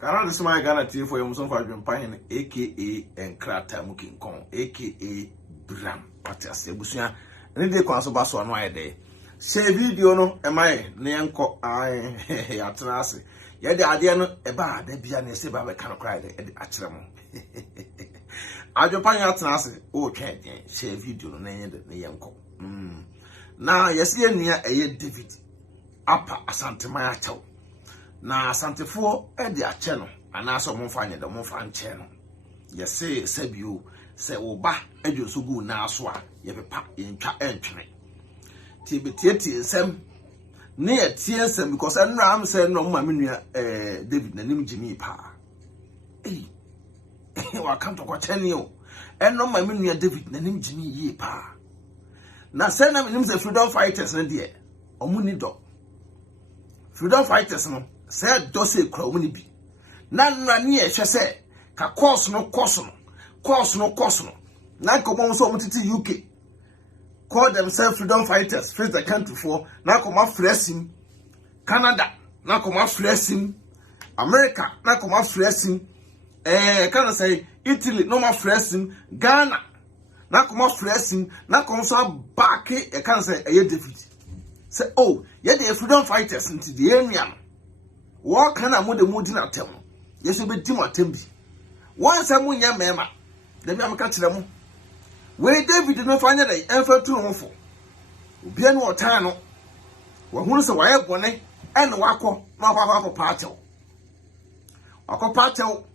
Kana this my Ghana TV for your son for Adwenepahene, aka Enkrata Mukin Kong, aka Bram. What I say, Busia, and they can so bass on my day. Say video no, am I, Neanco, I, Atrasi. Yet the idea no, a bar, the Biane Seba can cry at the Achram. Adwenepahene Atrasi, oh, can't say video no, Neanco. Now, yes, near a David, upper Asante Mayato. Na Asantefuo the channel and also mo find the mo fan channel. Yes say you say oba edu so go na so a ye pepa ntwa entwene. Ti betieti nsem ne etie nsem because enra am say no ma menua David nanim jimi pa. Wa come to kwachani o. Enno ma menua David nanim jimi yi pa. Na say na menim say freedom fighters na de omuni do. Freedom fighters no said dose crowni bi na nani ehwe se ka course no na come so mutiti UK call themselves freedom fighters face the country for na come afresim Canada na come afresim America na come afresim can say Italy no afresim Ghana na come afresim na come so back e can say David say oh ye the freedom fighters into the area. What can I move na tem? Yes, you be Timo Tembi. Once I moon ya mema, the Yam catch them. Where David did not find a effort to home for. Bien or Tano. Who is a wire bonnet and Wako, Mapa Patel. Wako Patel.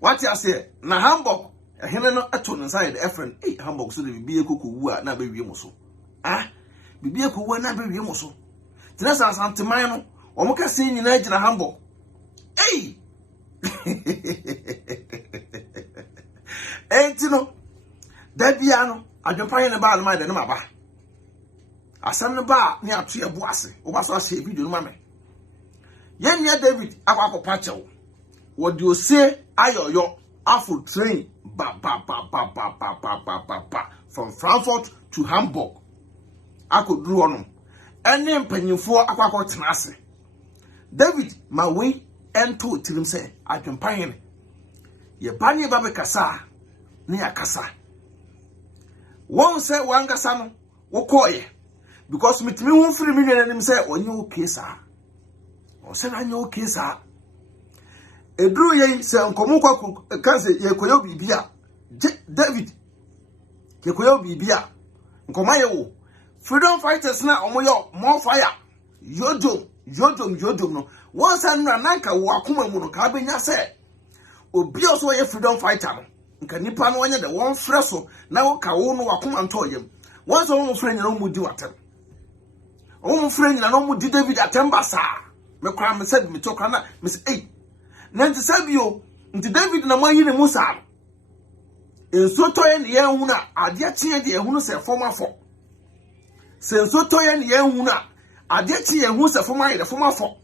What I say, na Hamburg, a Helena Aton inside the effort, 8 Hamburg so be a cuckoo, not baby moso. Ah, be a cuckoo, not baby moso. Teresa Santimano. Omuka sin ni na gina Hamburg. Hey! Entino. Dabiano, Adwenepahene ba alma de na ba. Asam ne ba ni atu ye boase. Oba so ahye video no mame. Yen ya David akwakopa chew. Wo de ose ayoyo afro train ba from Frankfurt to Hamburg. Akoduru ono. Ene mpanyimfo akwakotena ase. David ma we ento tirim say Adwenepahene ye bani ba be kasa ne yakasa won say wangasa no wo koye because mitimi won free million nim say onye okay sa o say na onye okay sa edru ye say nkomo kwa kan say ye koyo bibia David ke koyo bibia nkoma ye wo freedom fighters na omoyo more fire yodom no once and nanka wo akoma mu no ka benya se obi oso ye freedom fighter no nka nipa no onye de won frɛ so na wo ka wo no akoma nto yem once wo mo frɛ nyina wo mu di watem wo mo frɛ nyina no mu di David atemba sa me kwa me said me to kwa na me say na nti sabio nti David na mo yine mu sa enso to ye ne ye hu na ade tie de ye hu no se former for senso to ye ne ye hu na ade tie ye hu se former ye former for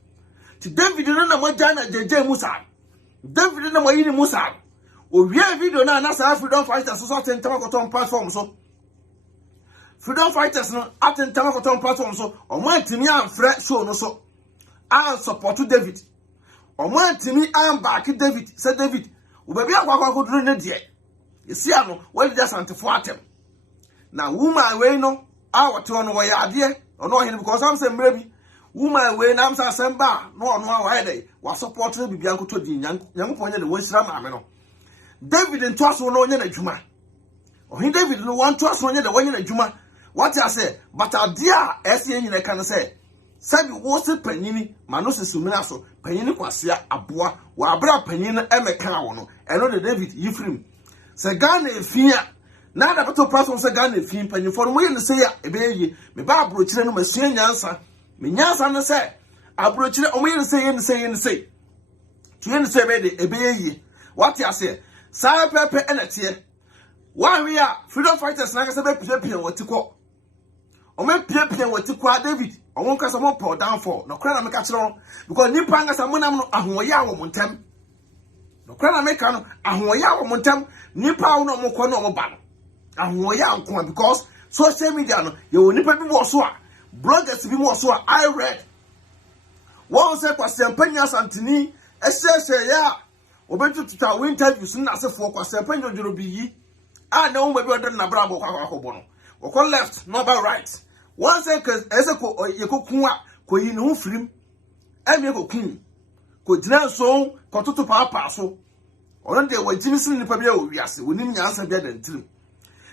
ti David na mo jana jeje musa David na mo yini musa o wie video na sa freedom fighters so atentama koton platform so freedom fighters no atentama koton platform so o mo antimi amfre show no so an support David o mo antimi an back David say David o baby akwa duru ne de yesi ano we dey Asantefo atem na woman we no awate ono wo ya ade ono ohene because am say mrebi woman we na am say semba no ono a wa dey wa support no bibia nkoto di nyankopon nya de won sira maame no David nto aso no nya na dwuma ohin David no wan to aso nya de won nya na dwuma what I say but ade a ese nyina kan say sabi wo se panyini ma no se sumina so panyini kwasea aboa wa abra panyini emeka wo no eno de David yifrim se Ghana efia na da beto person se Ghana efia panyifo no mo ye ne se ya ebeyi me ba abrochire no masua nyansa me nyansa no se abrochire o mo ye ne se tuye ne se be de ebeyi what I say sa pepe enete wa wi a freedom fighters na ka se be pie watiko o me pie watiko David o won ka so mo pour down for no kra na me ka kire because nipa nga sa monam no ahoya wo montem no kra na me ka no ahoya wo montem nipa wo no mo ko no mo ba no ahoya nko because social media no ye wo nipa bi wo so a bloggers bi mo so a I read one say kwasempanya santini Ese ya obetu tuta we interviews na asefo kwase panjo joro bi yi a na wo baby odem na bra bo kwakọ no wo left no ba right once ese ko yekokun a ko yi ne ho firim emi ekokun ko jina so ko tutu papa so ono de wajimi sin nipa bia o wiase wonim nyansa bia dantirim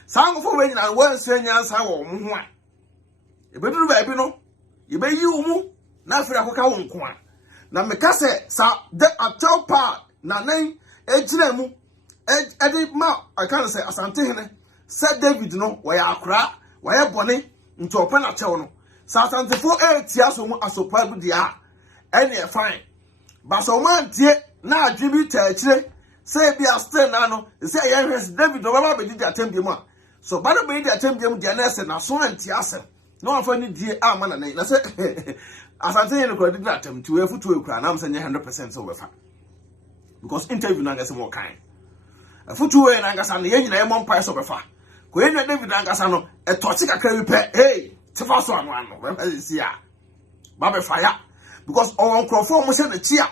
sangofo we nyina wo nso nyansa wo mo ho a ebeduru ba bi no yebe yi wo mu na afira koka wo nko a na meka se sa de atel pa na nan ejina mu edi ma aka se asante hene se David no wo ya akra wo ya bone nti opa na chewo no sa asante fo etia so mu asopa bu dia ene e fine ba so man tie na adwibi ta kire se bia stay na no se ya hwes David no baba be di atembi mu a so ba no be di atembi mu dia na se na so anti asem no afa ni die ama na na se asante hene ko di atem ti we futu ekura na am se 100% so we fa because interview na ngase mo kan afutu we na ngasa na ye nyina ye mo mpa so be fa ko ye David na ngasa no e tochi kakra wi pe hey tifa so anu we fa si a ba be fa ya because on crofo mo se na chi a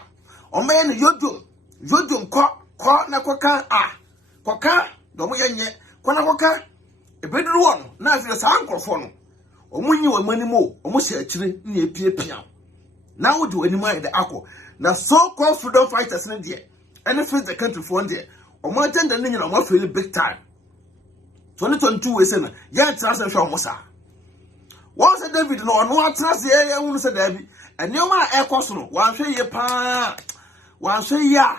o me ne yodum ko na koka koka do mo ye nye ko na koka e beduru won na afire sa crofo no o munyi wa manimo o mo se akire na epiepia na wo de wani mai da akọ na so called freedom fighters ne de any face the country for there o mo agenda ne nyina o mo feel big time 2022 we say na ya trust show mo sa won say David no no atrase ye hu say David ene o ma ekoso no wan hwe ye pa wan hwe ya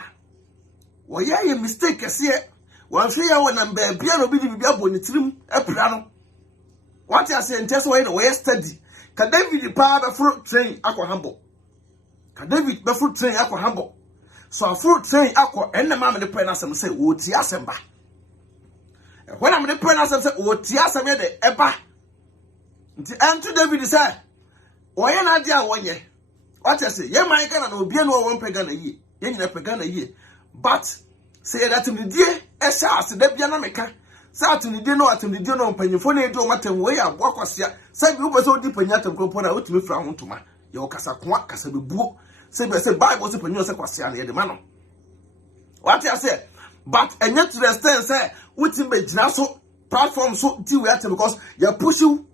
wo ye mistake kese wan hwe ya wona mba bia no bi di bia bo ni tirim epra no what you say ntese wo ye no we study ka David pa be fruit train akọ hambo ka David be fruit train akọ hambo so fruit train akọ enne ma me pray na asem say wo ti asem ba when am the pray na asem say wo ti asem ye de eba nti entu David say wo ye na dia wonye what you say ye man kana na obi enu wo pega na yie ye nyina pega na yie but say that me die e sha ase da bia na meka sa atunide no mpanyefo na edo matem we ya boakwasea say bi wo so di panyatem kompo na otumi fra ho ntoma ye wo kasa koa kasa bebuo say Bible say panyo say kwasea na ye de ma no what you say but enya to the extent say utim be gina so platform so di we atem because you push you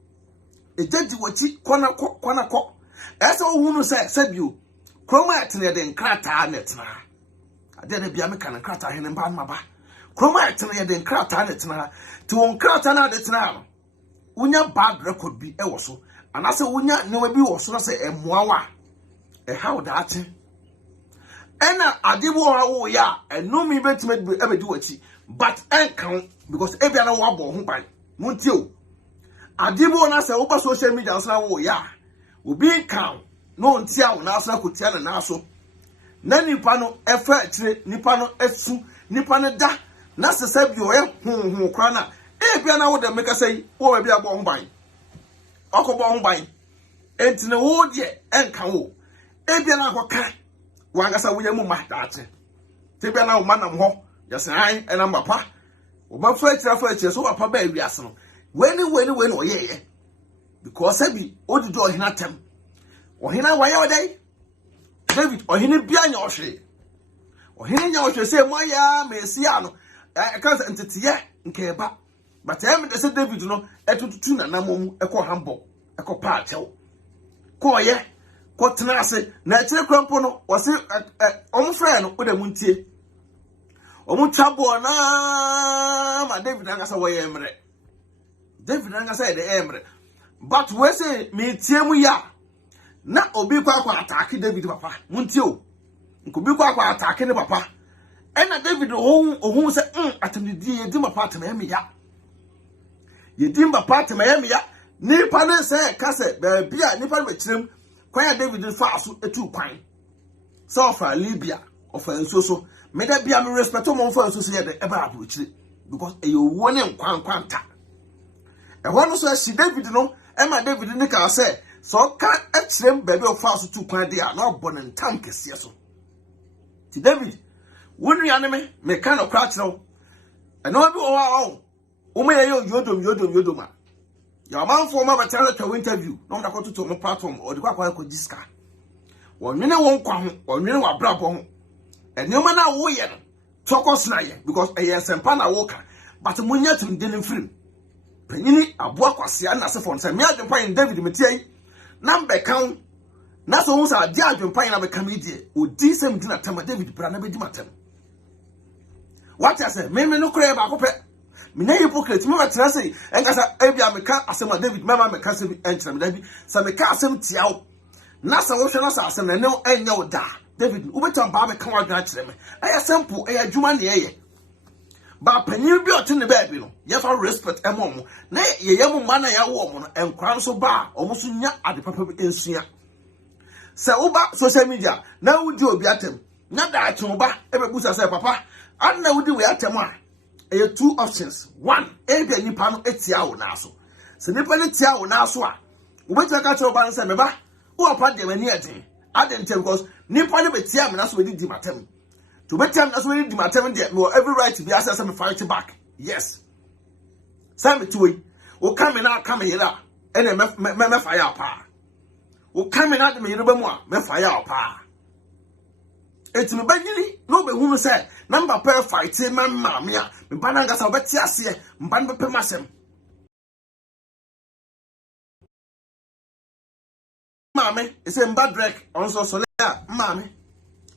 e jadi wachi kwana ko ese wo hunu say bi o kroma atene de nkrata na tena ade na bia me kan nkrata hene mba maba kroma atene de nkrata na tena ti won nkrata na de tena unya bad record bi e wo so anase unya newa bi wo so na say emoawa e how that ena adibo wo ya enu mi betime ebedi wachi but enkan because ebia na wo abo ho ban muntie o adibo na say wo ba social media so na wo ya obi kan no ntia wo na so na kotia na so na nipa no efa akire nipa no esu nipa no da na sese bi o ye hu kra na ebia na wo de meka say wo bia bo ho ban okobo ho ban enti na wo de enkan wo ebia na akoka wangasa wo yamu ma daate tebia na wo manam ho yasan ena mapa wo ba fa akire so papa ba awiase no weni no ye because abi odido ohina tem ohina waya odai David ohina bia nya ohwe ohina nya ohwe say moya mesia no e kan entitiye nke ba but em de say David no etututu na namom ekọ hambo ekọ paatew ko ye ko tena ase na ekire krampo no wose omfre no oda muntie omutwabo na ma David angasa wo ye emre David angasa de emre but we say me tiemu ya na obi kwa attack David papa muntie o nkobi kwa attack ne papa ena David ohun se atemdidi ye di papa tema me ya ye di papa tema ya nipa ne se ka se be bia nipa be kirem kwan David fa aso etu kwan so fa Libya of enso me da bia me respect mo fa enso ye de e ba abo kire because e yo wone nkwanta e ho no so si David no e ma David ne ka se so ka e kirem be be fa aso tu kwan de a na obon ntam kese so ti David wonu ya ne me ka no kra kire e no bi o wa o me ye yodom a ya man for ma batara to interview no da ko to mo platform o de kwa ko diska wonwene won kwa ho wonwene wa brabo ho And no man a way talk us na because a yes and pana walker, but munya to dealing free. Penny a walk was the answer for some Adwenepahene David Metier. Number count. Naso unsa adi Adwenepahene na become idiot. Odi same dinner time David Brana be dimatem. What I say, me no cry about copy. Me na hypocrite. Me what I say, and kasa ebia me ka asem David, mama me ka se entrem David. Sa me ka asem tiaw. Nasa wo hwe na sa asem na ne enya wo da. David, ubetam ba me ka wa gra kire me. Aya simple, aya adwuma ne eye. Ba panyin bi ote ne ba bi no. Ye fa respect emom. Na ye yem ma na ya wo mo no, enkwan so ba, omo so nya ade papa bi ensua. Se uba social media na wudi obi atem na da atum ba ebebusa say papa and na wudi we atem a e two options. One, ebe nipa no etia wo na so. Se nipa ne tia wo na so a ubeta ka che oba nse me ba wo pa de mani ade adentem because nipa ne betia me na so we di matem to betia na so we di matem de me every right to be access me fight back. Yes, say me to we o come na come here ene me fire pa o come na de me yoruba mu a me fire pa eti me bagini no be hunu say number per fight man ma me a me ba na ngasa obeti ase mba no be masem mame ese mba drek onso so na mame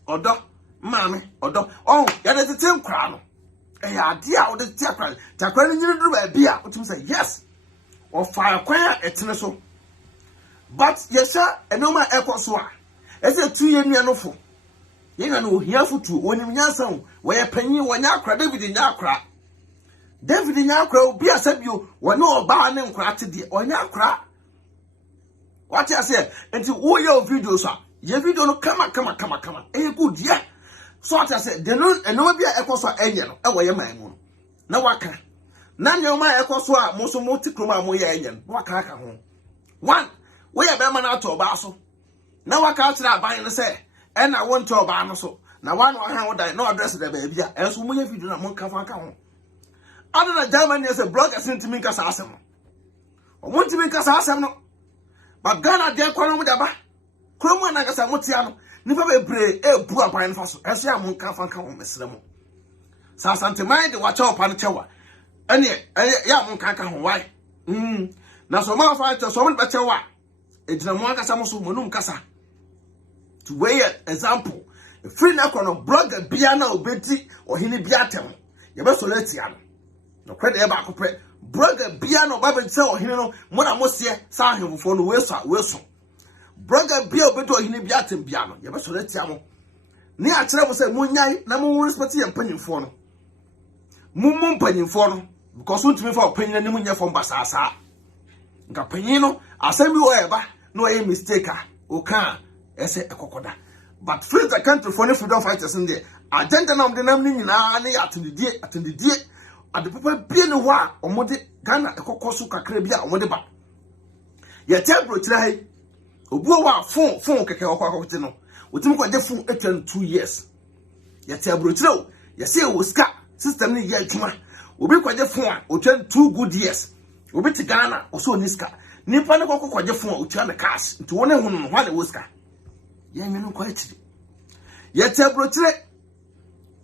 odo mame odo oh ya de tetem kra no e ya ade a ode tia kra takra ni nyiri duru ba bia otum say yes o fire kwan etene so but yesa enoma ekoso a ese 2 year nua no fo yenga no ohia futu onim nyansa wo ye panyin wonya akra David nya akra obi asabio wona oba ne nkra tede onya akra what I say enti wo ye video so ye video no kama e good yeah so what I say de no enoma bia ekoso enye no e wo ye man mu na waka na nyoma ekoso a mo so mo tikroma mo ye enye no waka aka ho one we ye be man ato ba so na waka tira aban no say and I want to oba no so na one ha wo dai no address the baby a enso mo ye video na mo nka fa ka ho other than Germany as a blogger sent me kasa asem o mo ntimi kasa asem no but Ghana de kwano mo daba kromo na kasa mo tia no nipa bebre e bu aban fa so eso ya mo nka fa ka ho mesre mo sa Asante mind wa cha opa no chewa ene ya mo nka ka ho why na so ma fa to so mo be chewa ejina mo kasa mo so mo num kasa to weigh example free na kono blogger bia na obeti ohene bia tem ye be so latia no kwede e ba akopre blogger bia no ba be se ohene no mo na mo se sa ahemfo no weso blogger bia obeti ohene bia tem bia no ye be so latia mo ni a kire mo se mo nyai na mo respect ye mpanyimfo no mo mpanyimfo no because untimi fa opanyin ni mo nya fo mbasasa nka panyin no asemi wo eba no e mistake o kan ese ekokoda but free the country for freedom fighters in there agenda na mde nam ni nyina ne atendidie ade papa bie ne ho a omode Ghana ekokoso kakra bia omode ba ye tebro tira hai obuo wa fon keke okwakote no otim kwaje fon 2 years ye tebro tira o ye se wo ska system ni ye adwuma obi kwaje fon a o 2 good years obi ti Ghana o so niska nipa ne kwaje fon a o twa me cash nti wona hu no ho de wo ska ye nyenu kwa etiri ye tebro tire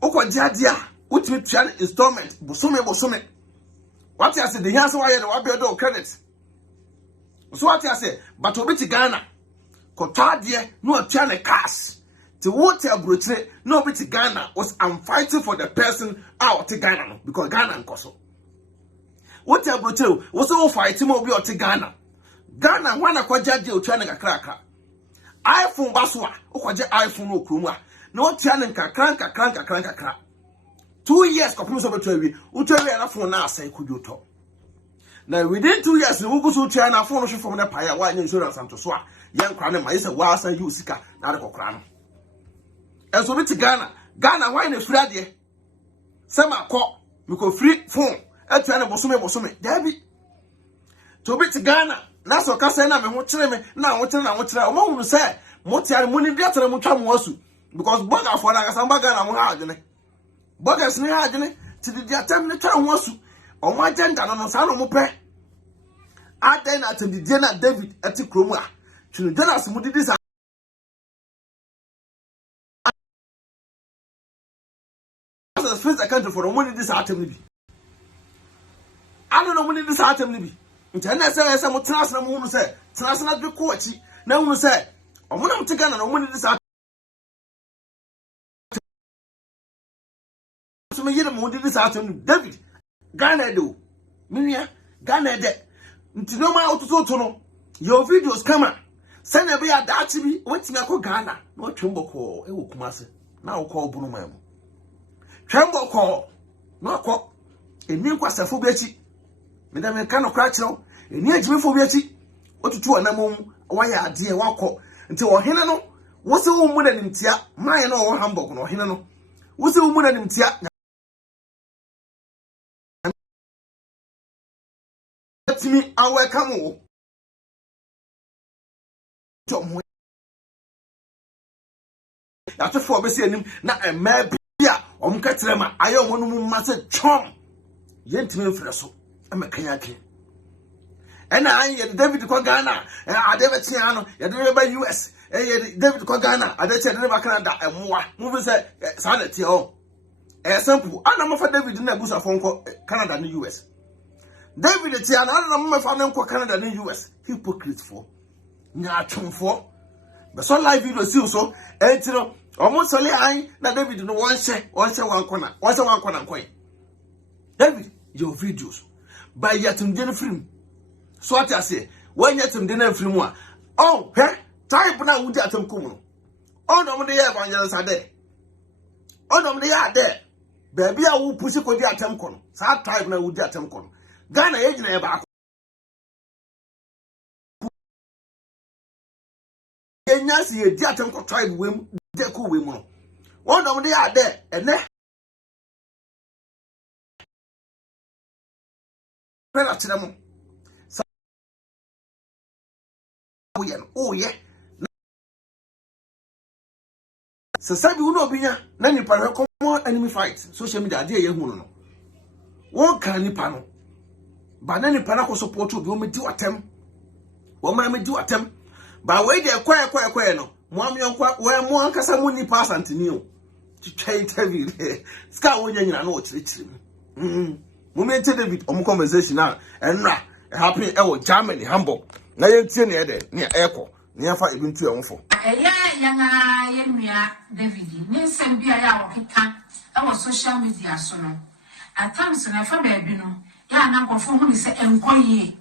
okwaje ade a utimi twa installment bosome what I say the hands why the wabi do credit so what I say but obi ti Ghana ko tade no atwa ne cash ti what tebro tire no obi ti Ghana was I'm fighting for the person out to Ghana no because Ghana nkoso what tebro tire was so fighting obi out to Ghana wana kwaje ade otwa ne kakra iPhone baswa okwaje iPhone no kromu a na otia ne nkakran 2 years kopim so beto awi utwawi na phone na asai kujoto na within 2 years we go so tia na phone no hwefom na paya wa nya insurance anto so a ye nkra ne ma yesa wa asai yu sika na de kokra no enso bi ti Ghana why na free ade sama ko mi ko free phone atua ne bosome dabi to bi ti Ghana na so kasa na me ho kire me na ho kire o mo hunu se mo tiare mo ni biatere mo twa mo asu because boga for na kasa mbaga na mo ha adwene boga sne ha adwene ti di atem ne twa mo asu o mo agenda no sa no mo pe aden atem di na David ati kromu a twunu Jonas mo didi because of space account for money this item ni bi I don't know money this item ni bi internet say mo transfer mo hu say transfer de ko achi na hu say omo na mtega na money this item so me yire mo this item David Ghana do minia Ghana de nti no ma otuto no your videos camera send e be ya dachi bi wetimi akọ Ghana na otwemboko e wo Kumase na wo call bunu mamu twemboko na akọ eni nkwasafo bi achi me da me ka no kra kire eni agimefo bi achi otutu anamom waya ade e wakọ nti ohene no wo se wo mu na nimtia man na wo Hamburg no ohene no wo se wo mu na nimtia timi awe kamo Tom ya to for be se anim na ema bia omka trema aye omo no ma se chom yentimi mfre so amekanya ke ena anye David ko Ghana ade betia ano ye de ba US ye David ko Ghana ade che de ba Canada emoa mu be se sanity o sample ana mo fa David na busa fonko Canada ni US David tia na ana mo fa na nko Canada ni US hypocrite for nya Otumfuo be so live video see so entiro almost only I na David no one share one corner coin David your videos by yatum den film so what I say when yatum den film wa oh he type na wudi atam kum no oh no me dey evangelist ade oh no me dey ade baby a wo push ko di atam kono sa type na wudi atam kono Ghana ye gina e ba Yenyasi ye di atam ko tribe wem de ko wem no one no me dey ade ene pela tiramo sa oh yeah so sabi uno obinya na nipa na common enemy fight social media ade ye hu no won kan nipa no ba na nipa na ko support obi o me di atam wo ma me di atam ba we dey kwa no mo am yonkwa we mo ankasa mo nipa Asanteni o twitwa interview ska wo nyanyina na o chirechire mo me David omo conversation na enra happen e wo Germany Hamburg na yentie ne ede ne eko ne afa ebintu e wonfo eya yanga yenua David ne nsem bia ya wokeka e wo social media so no atams na fa ba bi no ya na nkofo hu ni se enkoye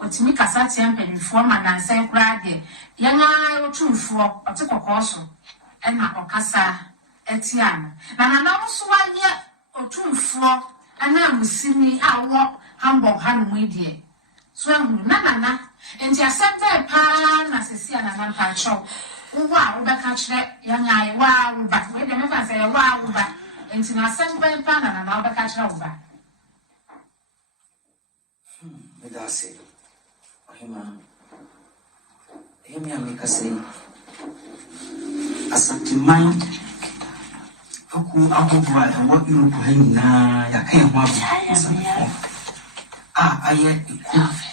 otimi kasa tiampanifo ma na nsan kura de yanga Otumfuo otekoko so e na okasa etiana na na so wanye Otumfuo ana musimi awo Hamburg hanu de so na enti asɛmpa pa na sesia na na pa cho wo a wo bɛka kyerɛ yanya wa wo ba we de mefa sɛ ya wa wo ba enti na asɛmpa pa na na wo bɛka kyerɛ wo ba medase ohima ameka sɛ asanteman akɔbua ɛwɔ Europe ha nyinaa yɛka yɛ ho abo asantefo ayɛ eku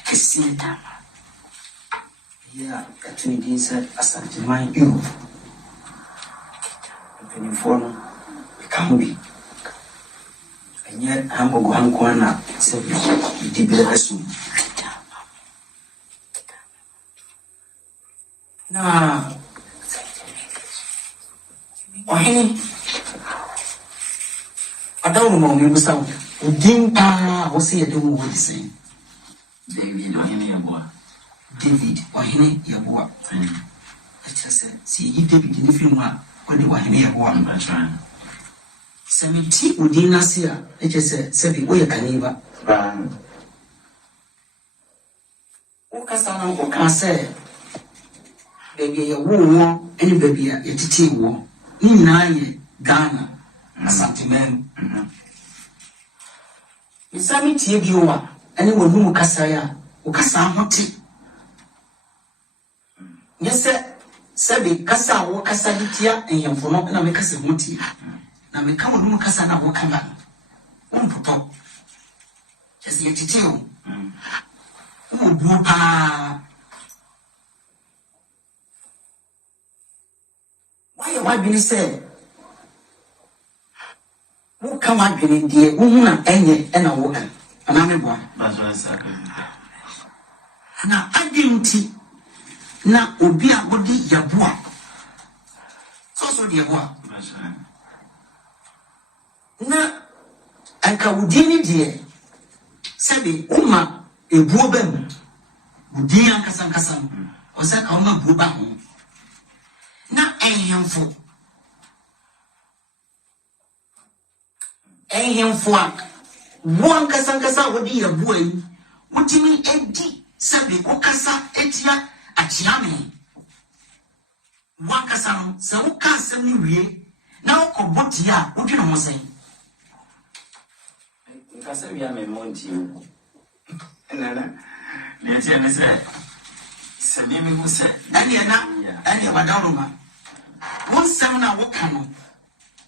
kɛseɛ yeah, actually this Asanteman Europe. Mpanimfoɔ no ka bi. Ɛnyɛ Hamburg hankwan na sɛ di bi asu. Na ɔhene adawo no ma ɔmo busa wo. Odin pa wo se yɛ de wo di sɛn. David ɔhene yɛ boa. David Ohene Yaboa. See, you David in the film when you were in Yaboa. That's right. 70 Udina Sia, it just said, we are Caniva. Okasana Okase, baby, a war, any baby, a titi war, in Nine, Ghana, Asanteman. In some Tibua, anyone who Casaya, Okasa Hoti. Yes, sir, Cassa, or Cassa Hitia, and your phone na make us a muti. Now, me come on, Cassana, walk come back. One to talk. Just yet to tell. Oh, Bupa. Why be say? Who ka wa dwene de wo na enye na wo kan ana me boa na adwinti na obi a wodi yaboa so de yaboa na anka wudi ni de sabi uma ebuo bam wudi ankasa o se ka uma buo ba ho na ehemfo a wo ankasa wodi yaboa yi wotimi edi sabi okasa etia achiame wakasa no se wo ka asem ni wie na wo koboti a wodwe no ho sen nkasa wi ame monti nana le ti ene se bi mi go se ene wadawroma wo sem na wo ka no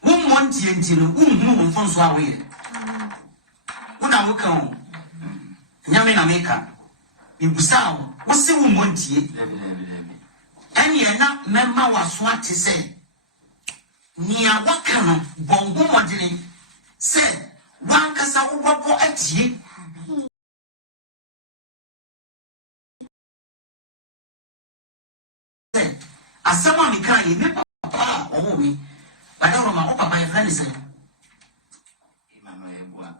wo monti enti no wo mfonso a wo ye wo na wo ka o nyame na meka ibusa wo se wo monti ene na memma waso ate se nia waka no bongo modene se wankasa wo bobo atie asama mi kan yi me papa o mi badaro ma o papa e friend se imano yeboa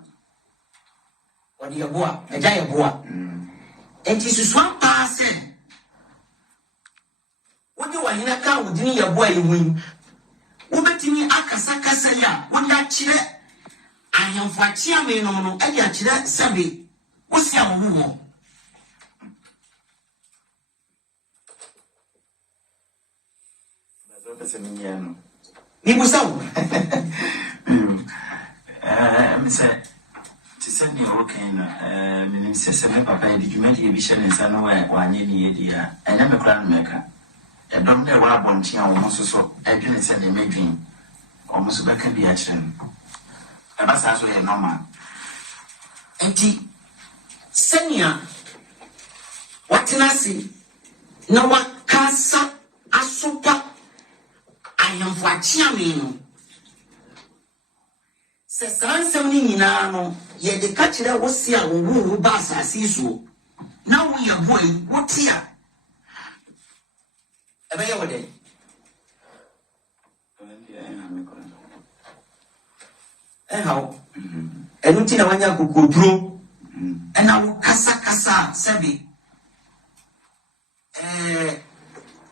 odi yeboa eja yeboa enti susuan pa se wodi wanyina ka wodini yeboa yi hu wobetimi akasa ya wonda kire ahemfo achia me no ade akire sabe wosia wo pese minhano ni busau me se ti se ni okay na me se me papa e djumadi e bi hye ne nsa no wa anye ni yedi a enya me kra no meka e dom na wa abonchi a wo mo so adwene se ne medwin o mo so beka bi a kire no e ba sa so ye normal enti senia watenasi na wakasa asupa ayamfo achia me no se sansem ni nyina no ye de ka kire wo si a wo ba asase so na wo ye boy wo tia ebe ye wo de how enuti na wanya kokoduro ena wo kasa sabi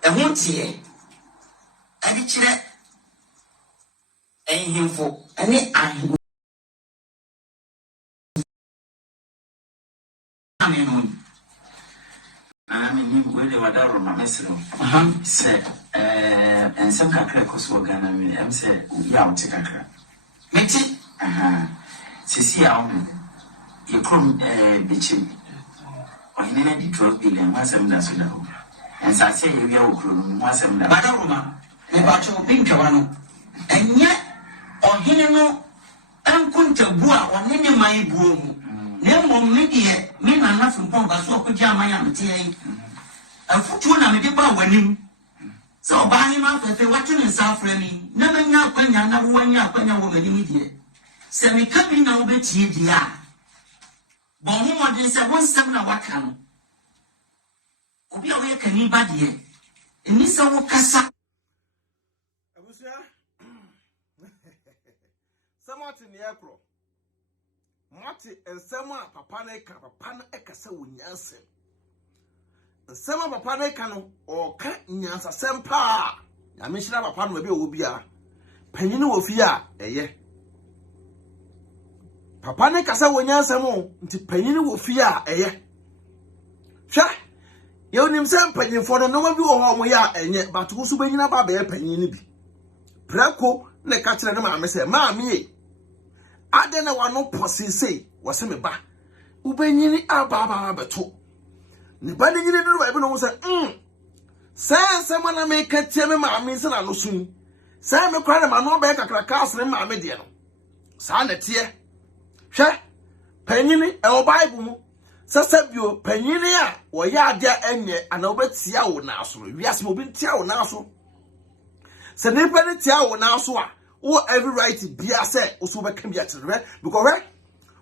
ehun tie adi kire ehimfo ene ahu amenu ni wele wadaro na mesero se ensem kakra koso Ghana mi em se ya mti kakra meti sisi ya omu yekrom bichi Ohene na di 12 billion wasem da so da ho ensase ye wi awokro no wasem da badaroma me ba cho binkwa no enye Ohene no enkunta bua Ohene mai buo mu na mmom me de me na na fmpon ba so okogya man ya mte yi afutuo na me de ba wanim so oba ni ma fefe watu ne safra ni na manya kwanya na wo anya kwanya wo manim die se me kabi na wo betie dia bon ho modin se won sem na waka no obi a we kani ba die eni se wo kasa abusia samati ni ekro mati ensema papa na ekasa wo nyanse nsema papa na eka no o ka nyansa sempa ya me hira papa no be wo bia panyini wo fi a eye papa na kasa wo nyansa mo nti panyini wo fi a eye hwa ye onim sem panyinfo no wa bi wo ho mo ya enye batu so banyina ba be panyini bi prako ne ka kire ne ma me se ma me e ade na wano posese wase me ba ubanyini aba beto ni ba nyini no ba bi no se se mana me ka tie me ma me se na no sun se me kwa na ma no ba kakra kas ne ma me de no sa na tie hwe panyini e o bible mu sasabio panyini a wo ya ade enye ana obetia wo na aso wiase mo bi tia wo na aso se ne pa ne tia wo na aso a Or every right be a set, or so can be at the because right?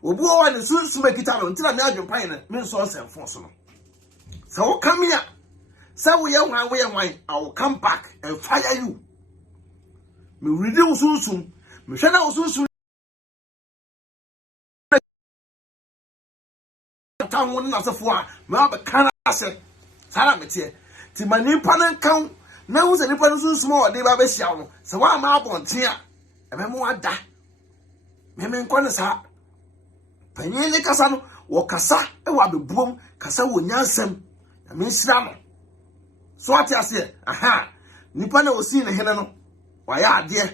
Obu one is soon to make it out until I know your pine means so and for so come here. So we are wine. I will come back and fire you. Me reduce soon. Me shall now soon. Town one as a four. Mal can I say? Salamity. To my new panel count. Now, the nippon so small, they are show. So I'm up on tear. A memoir da. Memen Conasa. Penny Casano, or Cassa, a wabi boom, Cassa will yansem. I mean, Slam. So what I say, aha, Nippon was seen a henano. Why, ah, dear.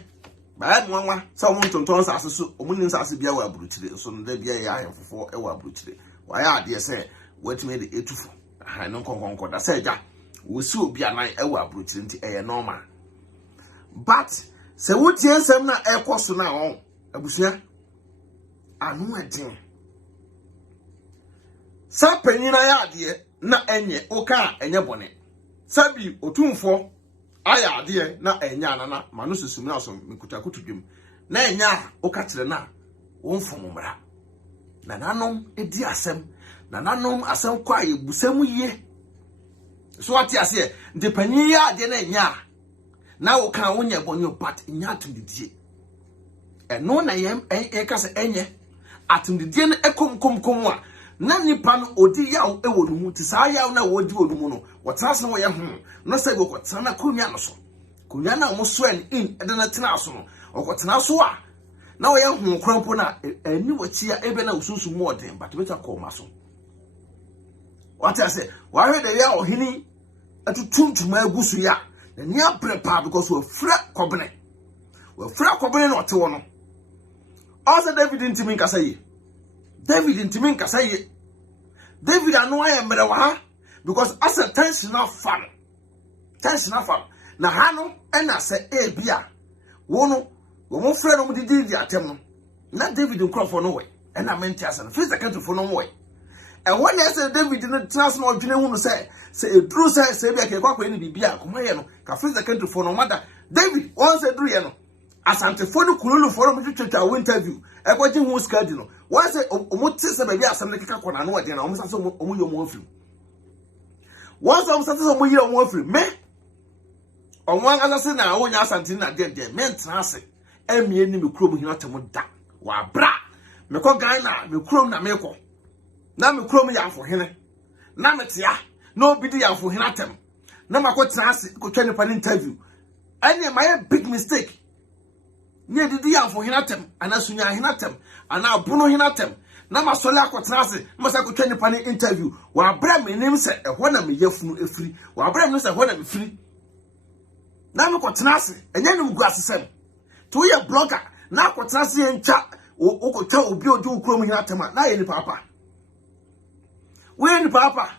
Bad one, someone to toss us a woman's as a beer brutally, so there be a iron for 4 hours brutally. Why, ah, dear, say, what made it 8 to 4. I don't concord. I said, ja. We so be a night hour brutally a normal. But, so what yes, I'm not air cost now. I was here. I know a thing. Sappenina idea, not any oka and your bonnet. Sabi, Otumfuo, I idea, not a yana, Manus Sumason, Mikutakutum. Na Okatrena, one from Mumra. Nananom, a dear sem, Nananom, a some quiet, Busemu ye. So what I say, the Penia, the now can win your bonny part in Yatum the Dia. And no, I am a cassa any. Atum the Dian ecum. Nani pan odi ya ewonumu tisaya na wodi onumu no watrasa no ye ho no se go kwatana kunya no so kunya na mo so en in edena tena so no okotena so a na wo ye ho krampo na ani wachia ebe na ususu mu odin but beta call maso what I say why the ya ohini atutuntum agusu ya na ni aprepa because we fra kobene no te wo no also David intimi nkasa yi David intimi nkasa ye David anu aye mrewa because as a tensional fan na hanu ena se bia wono wo mo frɛ no mo didi atem no na David nkrofo no we ena menti asa first second fo no mo we e won say David no trans no dwene hu no say eduru say bia ke kwakwa ni bibia komaye no ka first second fo no mada David won say duru ye no Asantes no kululu for mo twetwa interview e kwaji hu skadi no wọ́n sẹ́ ọmọ tí sẹ́ bẹ̀bí àsẹ́m ní kíkà kọ̀nà ànúwà díẹ̀ náà ọmọ sásẹ́ ọmọ yẹ ọmọ ọ̀fìrì wọ́n sẹ́ ọmọ sásẹ́ ọmọ yẹ ọmọ ọ̀fìrì mẹ́ ọmọ ankasẹ́ náà àwọn yẹ Asantes náà díẹ̀ mẹ́ ntena ase ẹ̀mí ẹni mi kúrò mu hinna tẹ̀ mu da wà á bra mi kọ́ Ghana mi kúrò mu na mi kọ́ na mi kúrò mu yẹ àfọ̀hínẹ́ na mi tìyà na obi di yẹ àfọ̀hínẹ́ tẹ̀m na mi kọ́ tena ase kò twẹ́ nípa ní interview ẹni ẹ̀ máa yẹ big mistake ní edidi yẹ àfọ̀hínẹ́ tẹ̀m anasunya àhínẹ́ tẹ̀m ana bunu hinatem na masole akotena ase masa ko twani pani interview wa abra me nim se ehwo na me yafunu efiri wa abra me se ehwo na me firi na me kotena ase enye nim gu asesem to ye blogger na akotena ase ye ncha o ta obi odi ukrom hinatem na ye ni papa we ni papa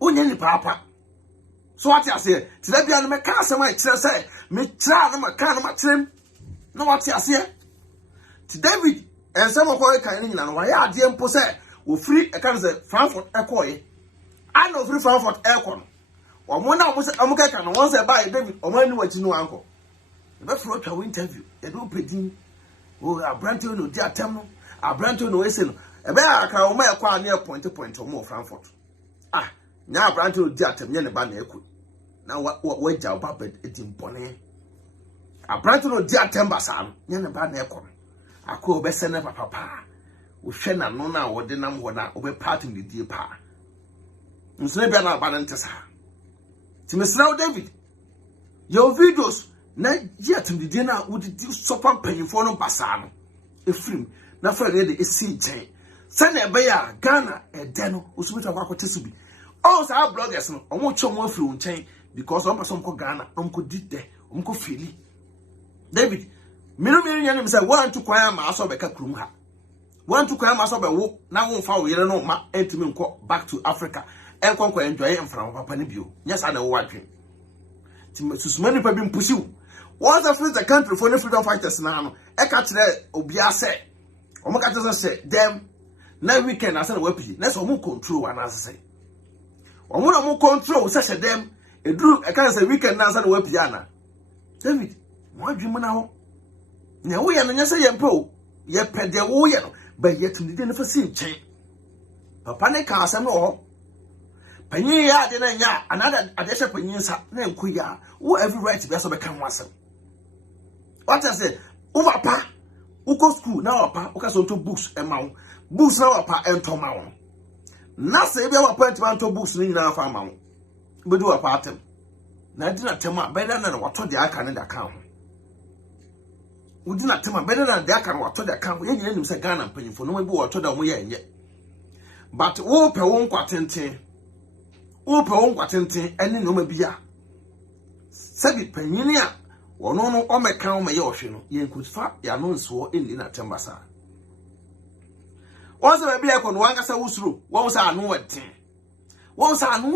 onye ni papa so what you say ti da bia no me ka asema e kire se me kira no ma ka no ma kirem no what you say ti David and some of our kind in and why are the empo say we free a kind of Frankfurt Ecoy. I know free Frankfurt Aircon. Or one now was a Muka can once I buy David or when you what you know, uncle. The best for a interview, a do pretty. Oh, a brand new dear Temo, a brand new listen. A bear can make a near point or more Frankfurt. Ah, now brand new dear Tem Ban Equi. Now what wait our puppet it in Pony. A brand new dear Tembasan, Yan Ban Econ. Ako obesene papa wo hwe na no na wo de nam ho na obe party me die pa nsene bia na ba ntesa ti mesra David your videos na yet me die na wo di super panyfo no basa no efrim na fra de esi nchen se na ebe ya Ghana ede no osubita kwa kwete bi all sa bloggers no omo chom afiri nchen because on person ko Ghana on ko dide on ko fili David Minu nyane say want to kwaya ma aso beka krum ha. Want to kwaya ma aso be wo na wo fa wo yere no ma entimi nko back to Africa. Enko nko enjoy emfra papa ne bio. Nyesa na wo wadwen. Ti susumani pa bi mpusiw. Once a free the country for the freedom fighters na no. E ka kire obi ase. Omo ka tese say them na weekend ase na wapi. Na so mo control ana ase. Omo na mo control say them eduru e ka say weekend na ase na wapi ana. David, mo adwemu na ho. na wo ye no nya se ye mpo ye pede wo ye no ba ye tumdide no fa si nchen papa ne ka asem no ho panyin ya de na nya another adesha panyin sa na enku ya wo every right be so be kan wasem what I say wo papa wo go school na papa wo ka so to books e ma wo books na papa ento ma wo na se be wa point man to books ni na fa ma wo be do papa atem na di na tema be na wato de aka ne da kan ho wo di na tema be na de aka no wato de kan ho ye nyina nim se Ghana panyimfo no be wato da mo ye enye but wo pe wo nkwatenten ene no ma bia sabi panyini a wono no o meka o me ye ohwe no ye nkufa ya no nso eni na tembasa wonse ba bia ko no wangasa wusuro won sa anu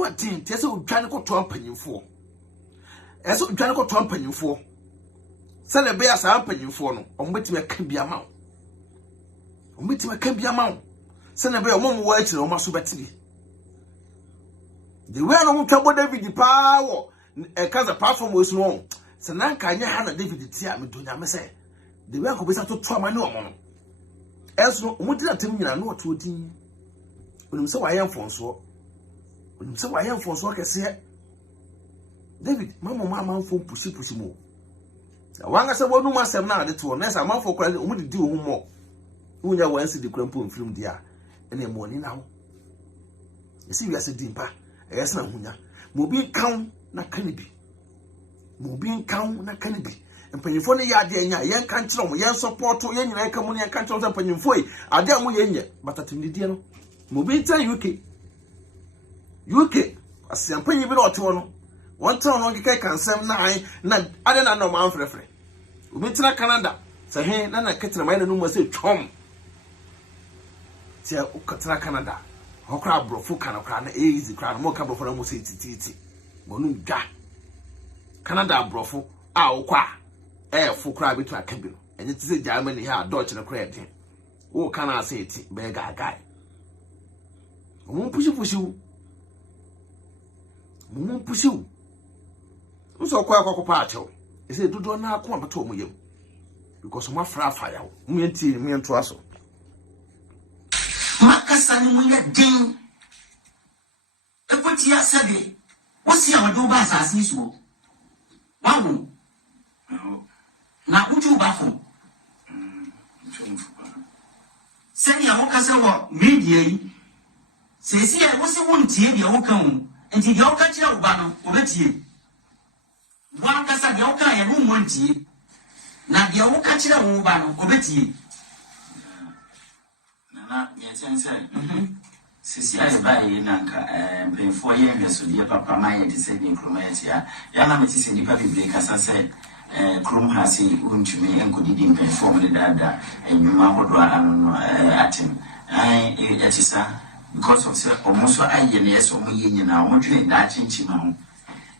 watin te se odwane ko to panyimfo eso odwane ko to panyimfo se le bia sa panyimfo no o mbetime ka bia ma se ne bia o mo wa akire o maso betiri the way no Otumfuo David power e kaza platform we no se nan ka nya ha na David ti a me do nya me se the way ko be sa to amane o mo no eso mo di na tem nyina no to din onim se wa yemfonso kese David mama mfo pushi mo wanga se wonu masem na ade to na sa manfo kwa o mo di o mo unya wansi di krampo mfilm dia ene mo ni na ho esi wi ase dimpa yes na hunya mobi kan na kanibi empanyimfo ne ya de anya yen kan kire mo yen support yen nyina ka mo ne kan kire empanyimfo yi ade a mo yen nye batatimdidie no mobi tan UK asiampanyi bi na otewo no won tan no keke kansem na ade na no man frefre obi tira Canada se he na ketere mai na no mo se twom tia ukatra Canada hokra brofo kana kra na easy kra na mo ka brofo na mo se tititi mo nu ga Canada brofo a okwa fo kra bitu akabi no enye tise Germany ha Dutch na kra eden wo kana se ti be ga mo pushi nso kwa pa acho ese dodo na akwa beto mo yem because mo afra ya mo yenti mo yento aso makasa ni mo ya din ekwoti ya sabe wosi ya wado ba asasi so wawo na uju ba fo sani ya wokasa wo media yi sesi ya wosi wontie dia wokan enti dia wokachira wo ba no obetie wakasa dia wokan ya no montie na dia wokachira wo ba no obetie na nyensense sisi ai bai nanka mpemfo ye nhweso die papa man ye tise ni kromati ya na metise ni papi break asase krom ha si untumi enkodidi mpemfo mo de dada enwuma hodo ano no atem ai ya tisa because of say almost aye ne yeso mo ye nyina o dwene da chinchima ho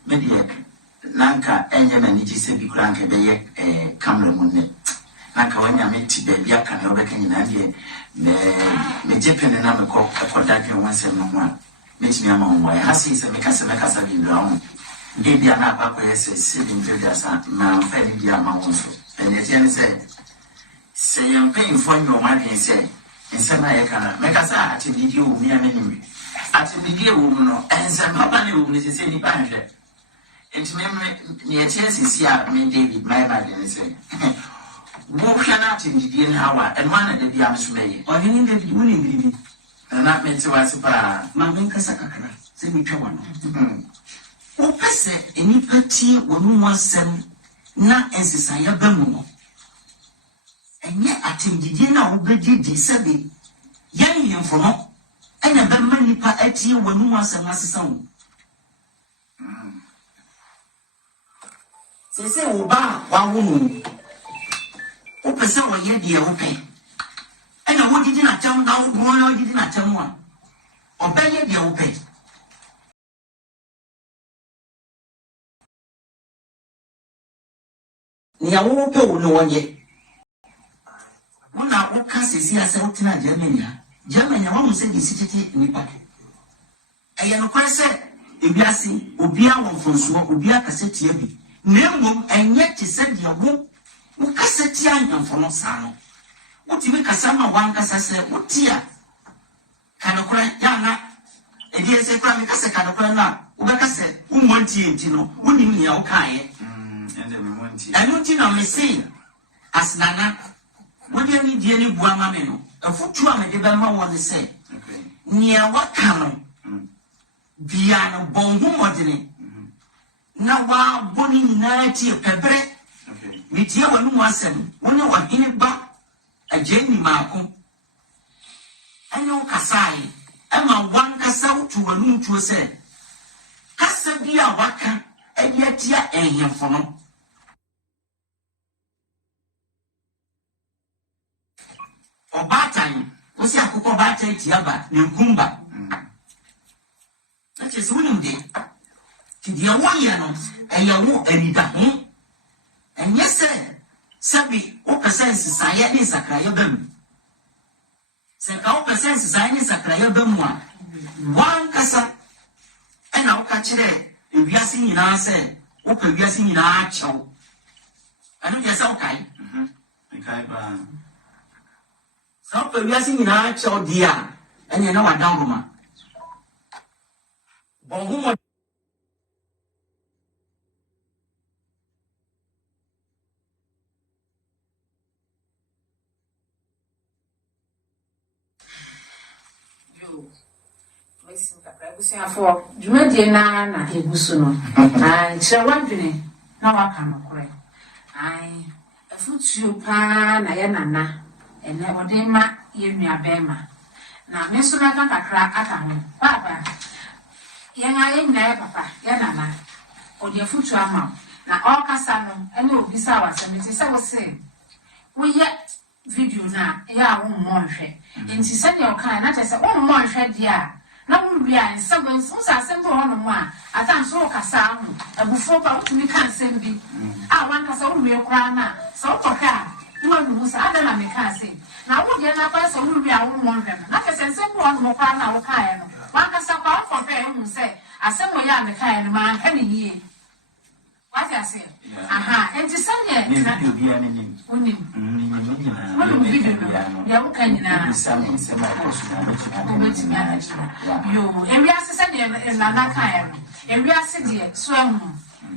medie nanka enye na ni jise bi kranka be ye camera mo ne nanka wanya meti be bia kana obeka nyina die me jepene na me ko akoda dwe wansem no ho a metimi ama wo ya hasi se me kasa bi brawo de bia na akwa yese se bi mfeda sa na fa di bia ma wo so ene tie ne se yampe infonyo ma de se ensema ye kana me kasa ati video mi ameni ati video wo no ensema ba ne wo ne se ni ba nhwe entime me ye tie sisi a me David my de se wo hwana ati ndidie na hawa enwa na de bia msumeye Ohene David woni ndidi na menti wasipa ma menkasa kakra se mi twa wano o pese eni pati wonu wasem na ensisa ya bamu no enye atindidie na obegidi sebe yan yemfono enya bemma nipa atie wonu wasem asesa wo se wo ba wa wonu o pese wo ye die wo pe ena wo didi na tam da wo didi na tam wa o be ye die wo pe ni ya wo pe wo no wonye wona wo ka sesi ase wo tena Germany wa mo se di sitete nipa eye no kwese ebiasi obi a wo mfonso obi aka setie bi na mmom enye te se dia wo Mukasetia yamfono sano. Utimi kasama wankasa se utia. Kanokura yana. Ediye se kwa mikase kanokura na. Ubekase umonti ntino. Unimi ya ukaye. Enu na mesi asnana. Wodi ani die ni bua ma me no. Afutu amede be ma won se. Nia waka no. Bia no bongu modene. Na wa boni nyina tie pebre. Mitie wanu mu asem. Woni Ohene ba ageni maako. Anyo kasai. Ama wankasa utu wanu tuo se. Kasa bia waka ediatia ehemfono. Obatan, osi akoko batan tiaba ne nkumba. Ache se woni mde. Ti dia woye no, eyawo anida ho. Enye se sabi o percent saye ni sakraye bam. Se ka o percent saye ni sakraye bam a. Wan kasa ena o ka kire ewiase nyina se o pa wiase nyina achew. Anu je sa o kai. Kai ba. So pe wiase nyina achew dia enya na wadan roma. Bongu mo for Jumadi na Egusuno. I shall wondering now I can correct. I a foot you pan, I am and never dema, Yemia Bema. Now, Mr. Naka crack at home. Papa, young I am there, Papa, Yanana, or your foot to a mouth. Now, all Cassano, and no Bisawas, and it is I was saying. We yet video now, ya won't montre. And she said your kind, not as a woman montre, dear. Na wurua nsagwan so asembo hono mu a atan so kasa hu abufo pa wutumi kan sembi a wan kasa wurua kra na so toka duwa nu sa ada na me kan se na wo de na pa so wurua wo mo hwem na kasa sembo hono mu kra na wo kan no wan kasa pa wo pe hu se asembo ya me kan no ma kan ni ye what you say aha enti sanye Ni video bia ni ni. Unim. Ni video no. Ya wo kan nyina. Same Yo, every assassin in Lanaka, every assassin, swim.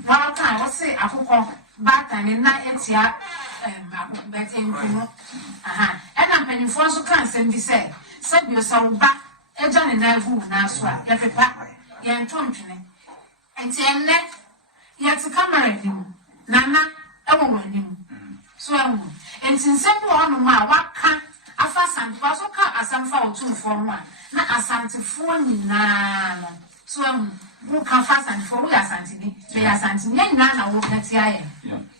How can I say a cook back and in night etia betting? Aha, and I'm penny for so can't send me say, said you saw back, a Johnny Navu, Naswa, every pack, yan Tomkin. And say, net, yet to come around him. Nana, I won't win him. Swim. And since someone, what can't Asantes was Asantes Otumfuo na Asantefo nyina so who can fast and for we Asante ni be Asante nyina na wo katia ye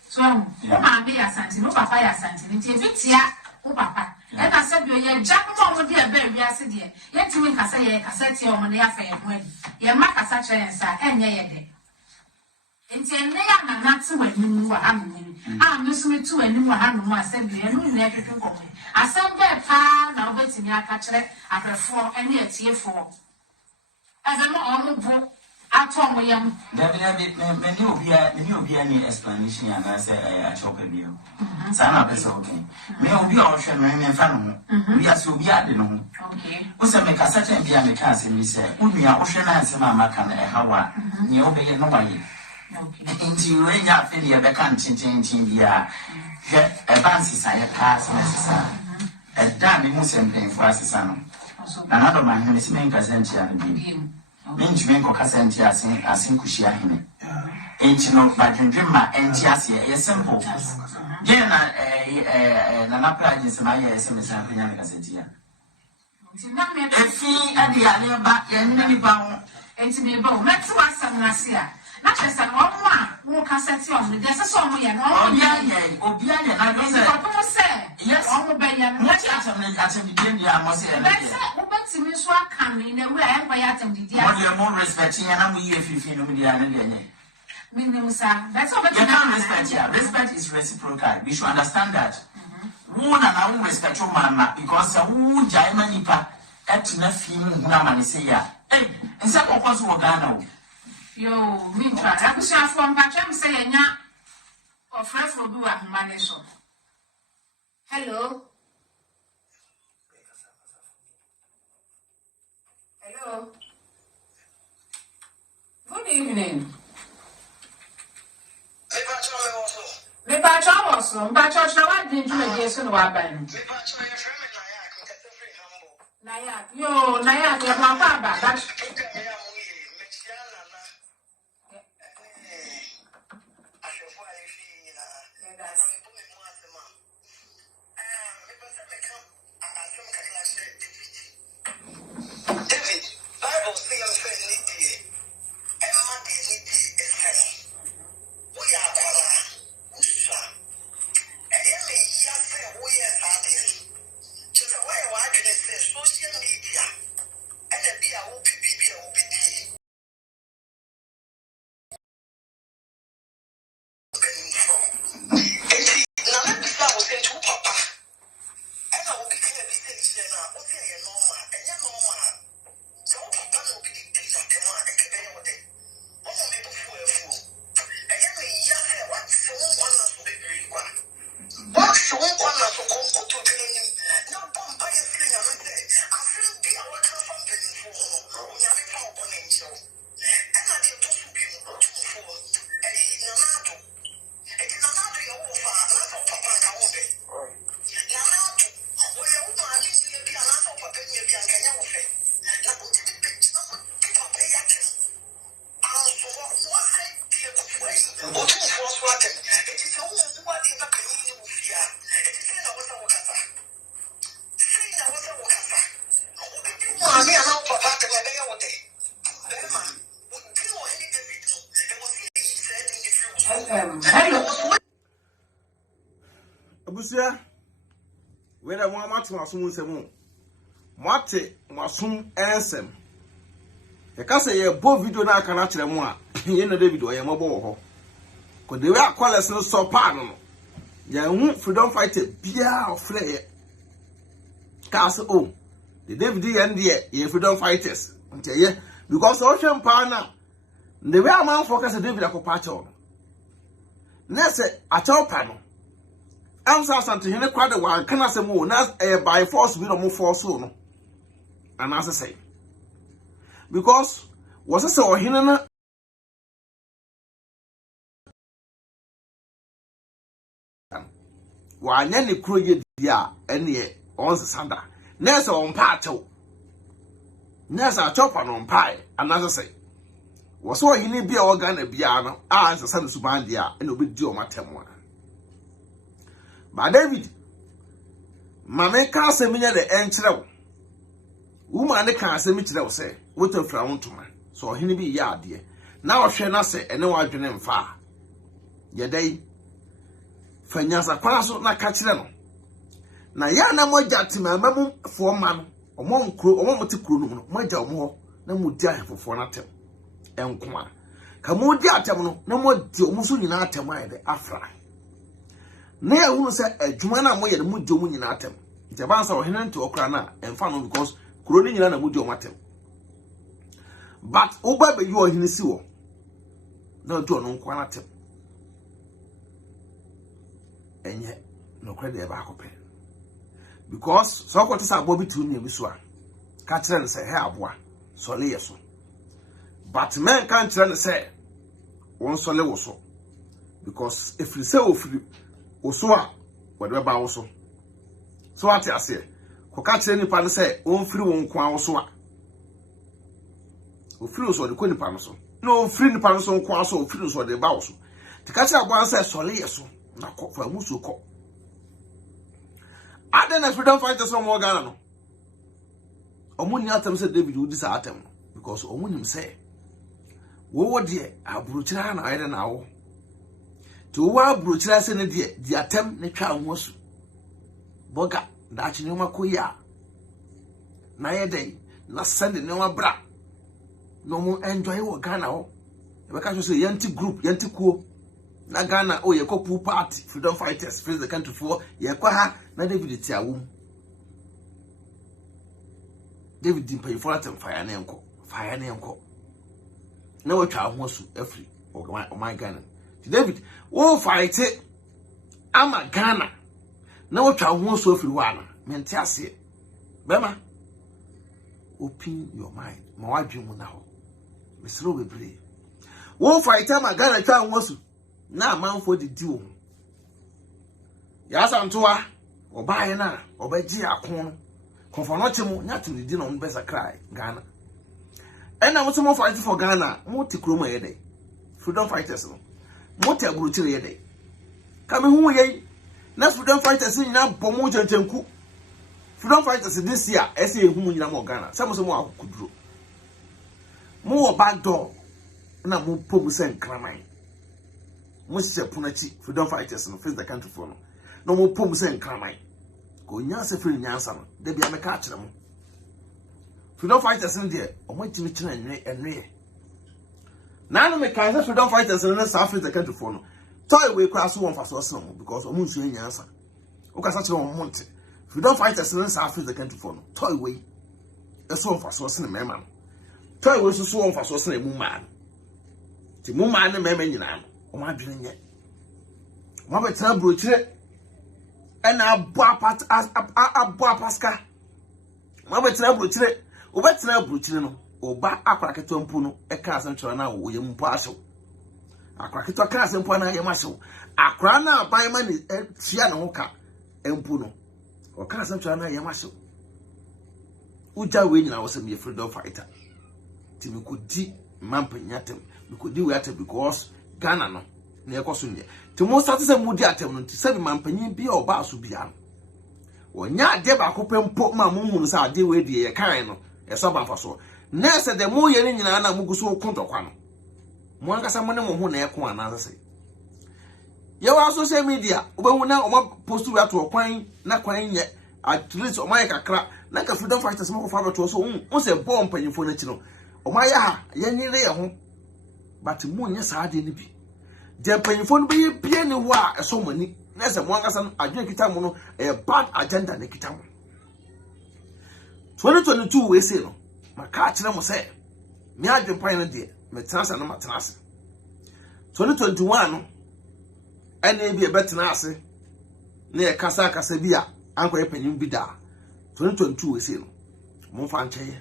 so who ma be Asante no papa ya Asante ni tie bitia wo papa e ka se bi ye japo mo de e ba wiase de ye timi ka se ye ka se tie o mo ne ya fa ye ho ye ma ka sa kire nsa enye ye de enti enne ya na nati wani wa amuni a mesumi tu wani wa hanu mu asabi enu na twetwe ko asambe pa na obetimi aka kire afefo ene atiefo azama onu bu ato mo yam many obia ni explanation ya na say a chope bio sana pesa okay me obi a ohwe no me fa no bi ase obi ade no okay o se me kasa chen bia me ka se mi se unua ohwe na ase ma maka na hawa ni obeye no bayi okay nti we nya fe dia be kan chinchin bia he e ban sisa ya pass na sisa e da me mu se mpenfo asisa no na na do ma hene se me nka senti ya bi Minji menko kasenti asin kushia hine. Enchi no badwendwe ma enti ase ye simple. Je na na plaje sema ye SMS akanya me kasenti ya. Efi ade ale ba ye ni ba ho enti me ba o metu asam na se a na chese no mo a wo kasenti o me de se so mo ye no obi anya na do se ko se yes o mo be ye no na chese me atem di dia mo se ya me so aka me na we a kwa ya atem di dia what you more respect ya na mo ye fifi no me dia na dia nye me ne musa that's all respect is reciprocal we should understand that who na who respect your mama because who jai manipa et na fi mu na mani say ya eh nsa kokwaso wo Ghana o yo me try I push am from patch am say nya Or friends will do a manage. Hello. Hello. Good evening. Me pacho also. Me pacho what did you make yes no happen? Naya, yo, Naya, your papa, that's David, Bible say I'm saying need Emma need we are kwala. Usha. Emi ya say we are Asantes. Just why you say social media. And the be a OPP. Now let me start with saying to Papa. And I will be clear this thing now. Okay, you're normal. And you're normal. So Papa will be dictated at the man and can with it. What will make a fool? And yet, yes, what's the one of the big one? What's the one of the Congo to tell you? No bomb by a thing. I feel be a worker from the phone. We have a power on angel. And I did to be Otumfuo. And it's Nanado. It's Nanado your over. That's all Papa and I want it. Nanado. Well, you know, I need to be a lot of Papa and you be a Kenya with it. Now, put the picture of Papa Yakin. Otumfuo swatten. It is a woman who are in the community with fear. It is saying I was a worker. Saying I was a worker. Mommy, I'm not Papa to my day with it. Bema, would do any David. It was he said in the future. hello. Abusia, where the one match was soon some Mate was soon answer. The case a both video na can actually more. You know, David or your mobile. Because they were callers no so pardon. Ya freedom fighter, Bia or Flay. Castle, oh, the David and the freedom fighters. Because Ocean Partner, they were a man focus a David Akopacho. Next, a top panel. I'm Asantes here, quite a while. Can I say more? Now, by force, we don't move for soon. And as I say, because was it so Ohene why any crew ya any on the Sunday. Nurse on pato. Nurse a chopper on pie, and as I say, was so he need be organ a piano, as a son of Subandia, and will do my temple. But David, Mamma can't say me the entry. Woman, they can't say me to say, what a frown to man. So he be yard dear. Now, I shall not say, and no, I can far. Ye day. Fanyasa kwaso na kachire na ya na moja tima mamu fo ma no omon kro omon moti kro no moja omo na mudi ahefofo na tem enko a ka mudi atem no na modi omuso nyina atem ayede afra na ya hunu se adwuma na moye de mudi omu nyina atem nti ba nsa Ohene nti okra na emfa no because kro ni nyina na mudi omu atem but oba be yi Ohene si wo na do no nko na atem enye no credit eba akope because so kwoti sa bobi tu ni ebiso a ka kire ne say he aboa so le yeso but men kan kire ne say won so le wo so because if you say ofiri oso a wode ba wo so ati ase ko ka kire nipa ne say won firi won kwa wo so a ofiri so de ko nipa no so no ofiri nipa no so kwa so ofiri so de ba wo so te ka kire aboa say so le yeso na ko fa musu ko Adwenepahene freedom fighters from Ghana no omuni atem say David would this atem because omuni say wo de abruchira na ayede na wo to wo abruchira say ne de di atem ne twa anwosu boga da chi nyoma koya na yede na send ne wa bra no mo enjoy wo Ghana ho e be ka so say yanti group yanti kuo na Ghana oh ye kopu party freedom fighters face the country for ye kwa ha na David ti awum David din pay for atem fire na enko na wo twa ho so afri o my Ghana David, wo fight it. Ama Ghana. Na wo twa ho so firi wa na. Mente ase. Bema. Open your mind. Ma wadwe mu na ho. Mesro bebre. Wo fight ama Ghana twa ho so. Na amanfo didi wo. Ya santoa. Obaye na obaji akon. Konfonoche mu nya to didi no mbesa cry Ghana. Ena mo so mo fight for Ghana. Mo ti kromo ye dey. Freedom fighters no. Mo ti aburuchire ye dey. Kame hu ye na freedom fighters ni na bomo chantanku. Freedom fighters this year ese ehu mu nyina mo Ghana. Samo so mo akukuduro. Mo wo back door na mo pom sen kraman. Mo se punachi freedom fighters no face the country for no. No mo pom sen kraman. Ko nya se free nyansa no. De bia me ka kire mo. Freedom fighters in there, o mo timi kire enwe. Na no me ka se freedom fighters no South Africa country for no. Toy we cross one for so because o mo nsu nyansa. O ka sa kire mo monte. Freedom fighters no South Africa country for no. Toy we eso one for so me man. Toy we so one for so mu man. Ti mu man na me nyina no. O ma dwene nye. O ma betra brochire ena abua paska. Ma betra brochire. O betra brochire no. Oba akwaraketo mpu no e ka asantwara na wo yem mpu ahyew. Akwaraketo ka asempu na yem ahyew. Akwara na aban ma ni tia ne ho ka mpu no. O ka asantwara na yem ahyew. Uja we nyina wo se me freedom fighter. Ti me kodi mampanyatem. Me kodi we atem because Ghana no na ekoso nye. Ti mo start se mudi atem no ti se mampanyin bi oba aso bia. Wonya ade ba ko pempo ma mo mu sa ade we die ye kan no. Eso ba mfaso. Nese de mo ye ni nyina na muguso kontokwa no. Mo angasa mo ne mo ho na eko ana se. Ye wa social media, obehu na o ma post we ato kwan na kwan nye at least o ma kakra na ka freedom fighters mo fa beto so o se bomb panyimfo na chi no. O ma ya ha ye nyire ye ho. But mo nye sa ade ni bi. De panyimfo no be bie ni ho a eso mani. Nese mo angasa adwen kita mo no e bad agenda na kita mo. 2022 we say no. Maka kire mo se me adwen pan no de me transa no matrase 2021 no ene bi e betena ase na e kasa bi a ankoye panyim bi da 2022 we say no mo fa ncheye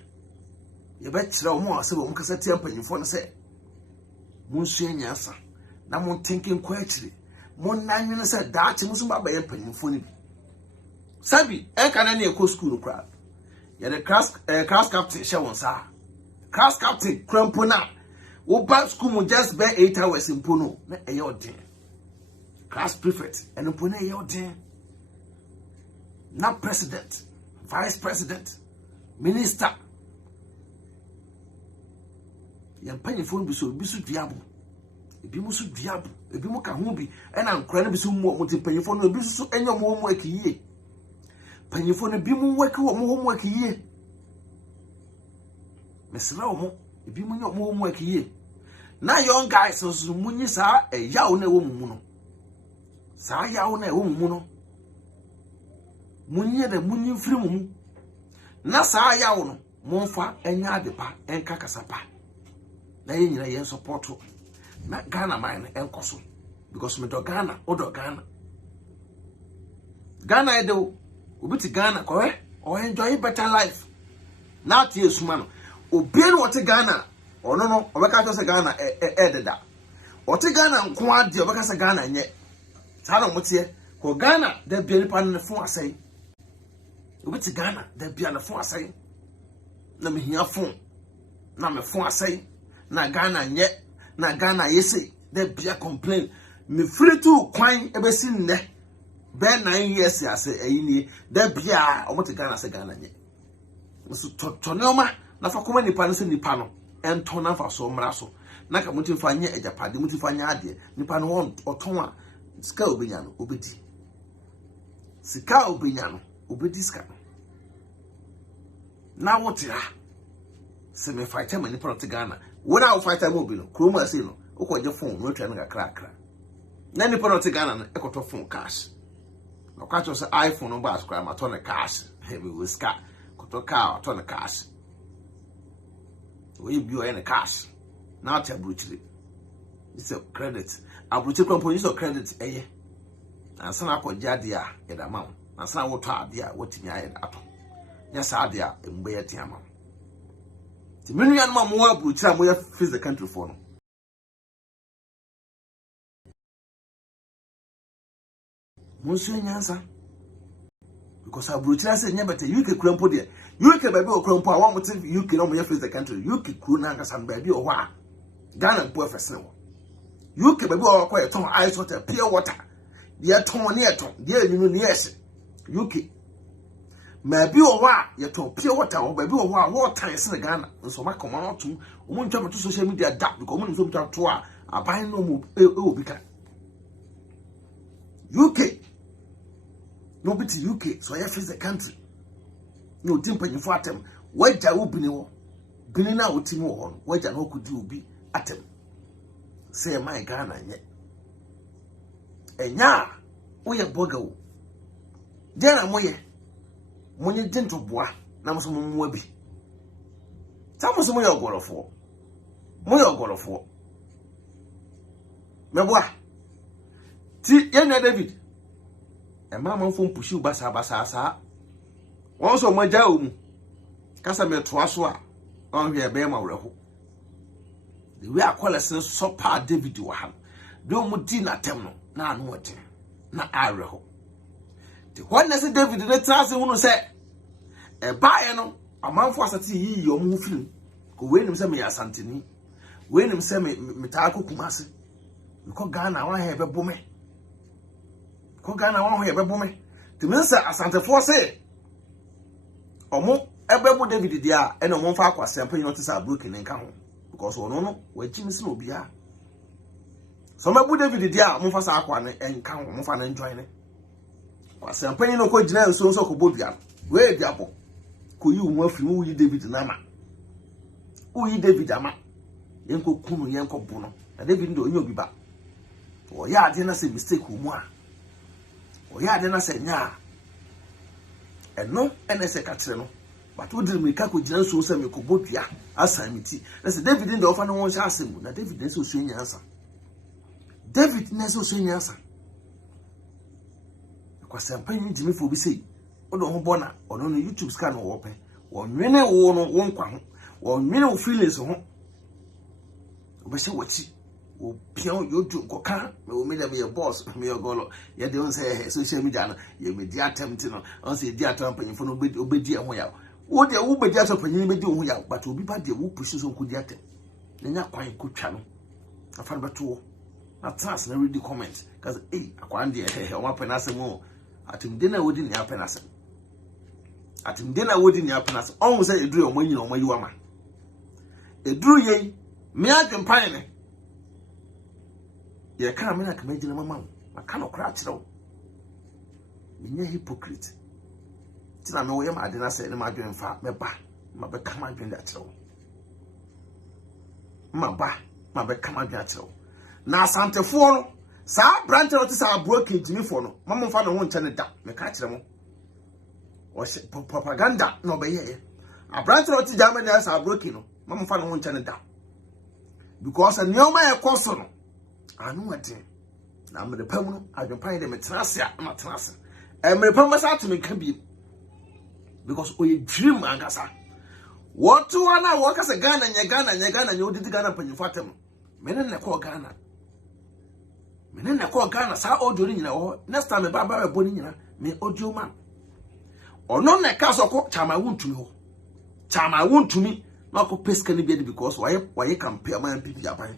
ye be kire mo ase bo mo kasa tie panyimfo no se mo nsu anyasa na mo thinking kwa akire mo nanwene se daache mo so ba ba ye panyimfo ni bi sabi e kana na e ko school kra ya the class captain she won sa class captain crampo na wo back school mo just be 8 hours in pono na e yodin class prefect and pono e yodin na president vice president minister ya panyifo bi so duabo ebi mo so duabo ebi mo ka ho bi e na nkora na bi so mo panyifo no bi so enyo mo akiye panyifo no bi mu waki wo mo homework yie mesra wo mo bi mu nyo mo homework yie na young guys so munyi sa yawo na wo mu no sa yawo na wo mu no munyi de munyi mfiri mu na sa yawo no monfa enya adepa enka kasapa na ye nyina ye support na Ghana man enkoso because me do Ghana o do Ghana edo obi ti Ghana ko o enjoy better life na tie suma no obi no wote Ghana ono no obeka to se Ghana ededa wote Ghana nko ade obeka se Ghana nye sa no motie ko Ghana da bia ni pan ne fo asai obi ti Ghana da bia ne fo asai na me hia fo na me fo asai na Ghana nye na Ghana yesi da bia complain me free to kwan ebesi nne Ben 9 years ya say eyini da bia omote Ghana se Ghana nye so tonoma na fa koma nipa no se nipa no ento na fa so mra so na ka muti fa nye ejapade muti fa nya ade nipa no oton a sika obenya no obedi sika obenya no obedi sika no na wotira se me fight am nipa no te Ghana wona wo fight am obi no kroma se no ukoje phone no twa no kakra na nipa no te Ghana no ekoto phone cash no kwacho se iPhone no ba skra ma to na cash heavy whisker koto car to na cash we bi o na cash na ta bruchiri it's a credit abroche krampo use of credit ansana akọgye ade a yɛda ma wo ansana wotɔ ade a wotimi ayɛ ato nya saa ade a mbe yɛ tia ma wo ti menu ya no mo abroche a mo yɛ face the country for no mo so nyansa because abroche say nya beta UK krampo de UK baby o krampo a wo mo te UK no mo yɛ face the country UK kru na anga san baby o hɔ a Ghana mpo afese no UK baby o kɔ yɛ ton ice water pure water ye ton ne eton de enu ne yesi UK ma bi o wa ye ton pure water o ba bi o wa wo tan se Ghana nso ma koma no tum o mu ntwa to social media da because mo nso ntwa to a aban no mu obi ka UK no be to UK so ye face the country no timpanyi fo atem waja obini wo bini na otimi wo ho waja na okudi obi atem say my Ghana nye enya woye boga wo dena moye monye dento boa na mo so mo abi tamo so moye ogorofo meboa ti yenya David e mama fo mpushi basa won so mo ja omu kasa me toa so a on hwe be ma wreho the way akwalese so pa David wa ha do mu di na tem no na anu wote na areho the one say David the trans hunu say e baaye no amanfo asate yi yom film ko we nim say me asanteni we nim say me ta akokumase ko Ghana wa he bebo me ko Ghana wa he bebo me the minister asantefo say omo ebebo David dia e no mo fa akwase ampanyi no te sa broken nka ho because ono no wa chimi se no bia so mabu David dia mo fa sa akwa ne enka ho mo fa na enjoy ne kwase ampanyi no ko gina nso nso ko bodua we dia bo ko yi wo afiri wo yi David na ma wo yi David ama yenko kunu yenko bu no na David ndo onye obi ba o ya ade na se mistake mu a o ya ade na se nya eno ene se ka kire no but wo diri ka ko gina nso se me ko bodua asan miti na se David ndo ofa no won sha asem na David nso so nya ansa David nso so nya ansa kwase ampanyi ntimi fo bi sei odo ho bona ono no YouTube scan wo pe wonwene wo no wonkwa ho wonwene wo feelings ho obese wachi o pion yodu koka me o media me boss me ogolo ye de on say social media no ye media attempt no on say dia ampanyi fo no obedi ho ya wo de wo bedi ampanyi bedi ho ya but obi ba de wo push so ko dia tem nya kwan ko twa no afa beto na trans na read the comment cuz akwan de o ma penase mo atimde na wodi ni apenase atimde na wodi ni apenase on say eduru o manyi o mayi wa ma eduru ye me adwempan ne ye kan me na ka magina mama aka no kra kire me hypocrite tina no ye ma ade na say ne ma adwemfa me ba ma be ka ma adwen da kire ma ba ma be ka ma adwen kire na asantefo no sa branch no ti sa broken timi fo no mama fa no ho nche ne da me ka kire mo o propaganda no be ye a branch no ti Germany sa broken no mama fa no ho nche ne da because a nyoma e koso no anu ade na me de pam no adwempan de me trase a ma trase e me pam sa to me ka bi because o ye dream angasa what one na wo ka se Ghana nya odidi Ghana panyifo atem me ne ko Ghana sa audio ni nyina wo next time ba bo ni nyina me audio man ono na ka so ko chama wuntumi na ko peska ni bi because why compare man pipi aban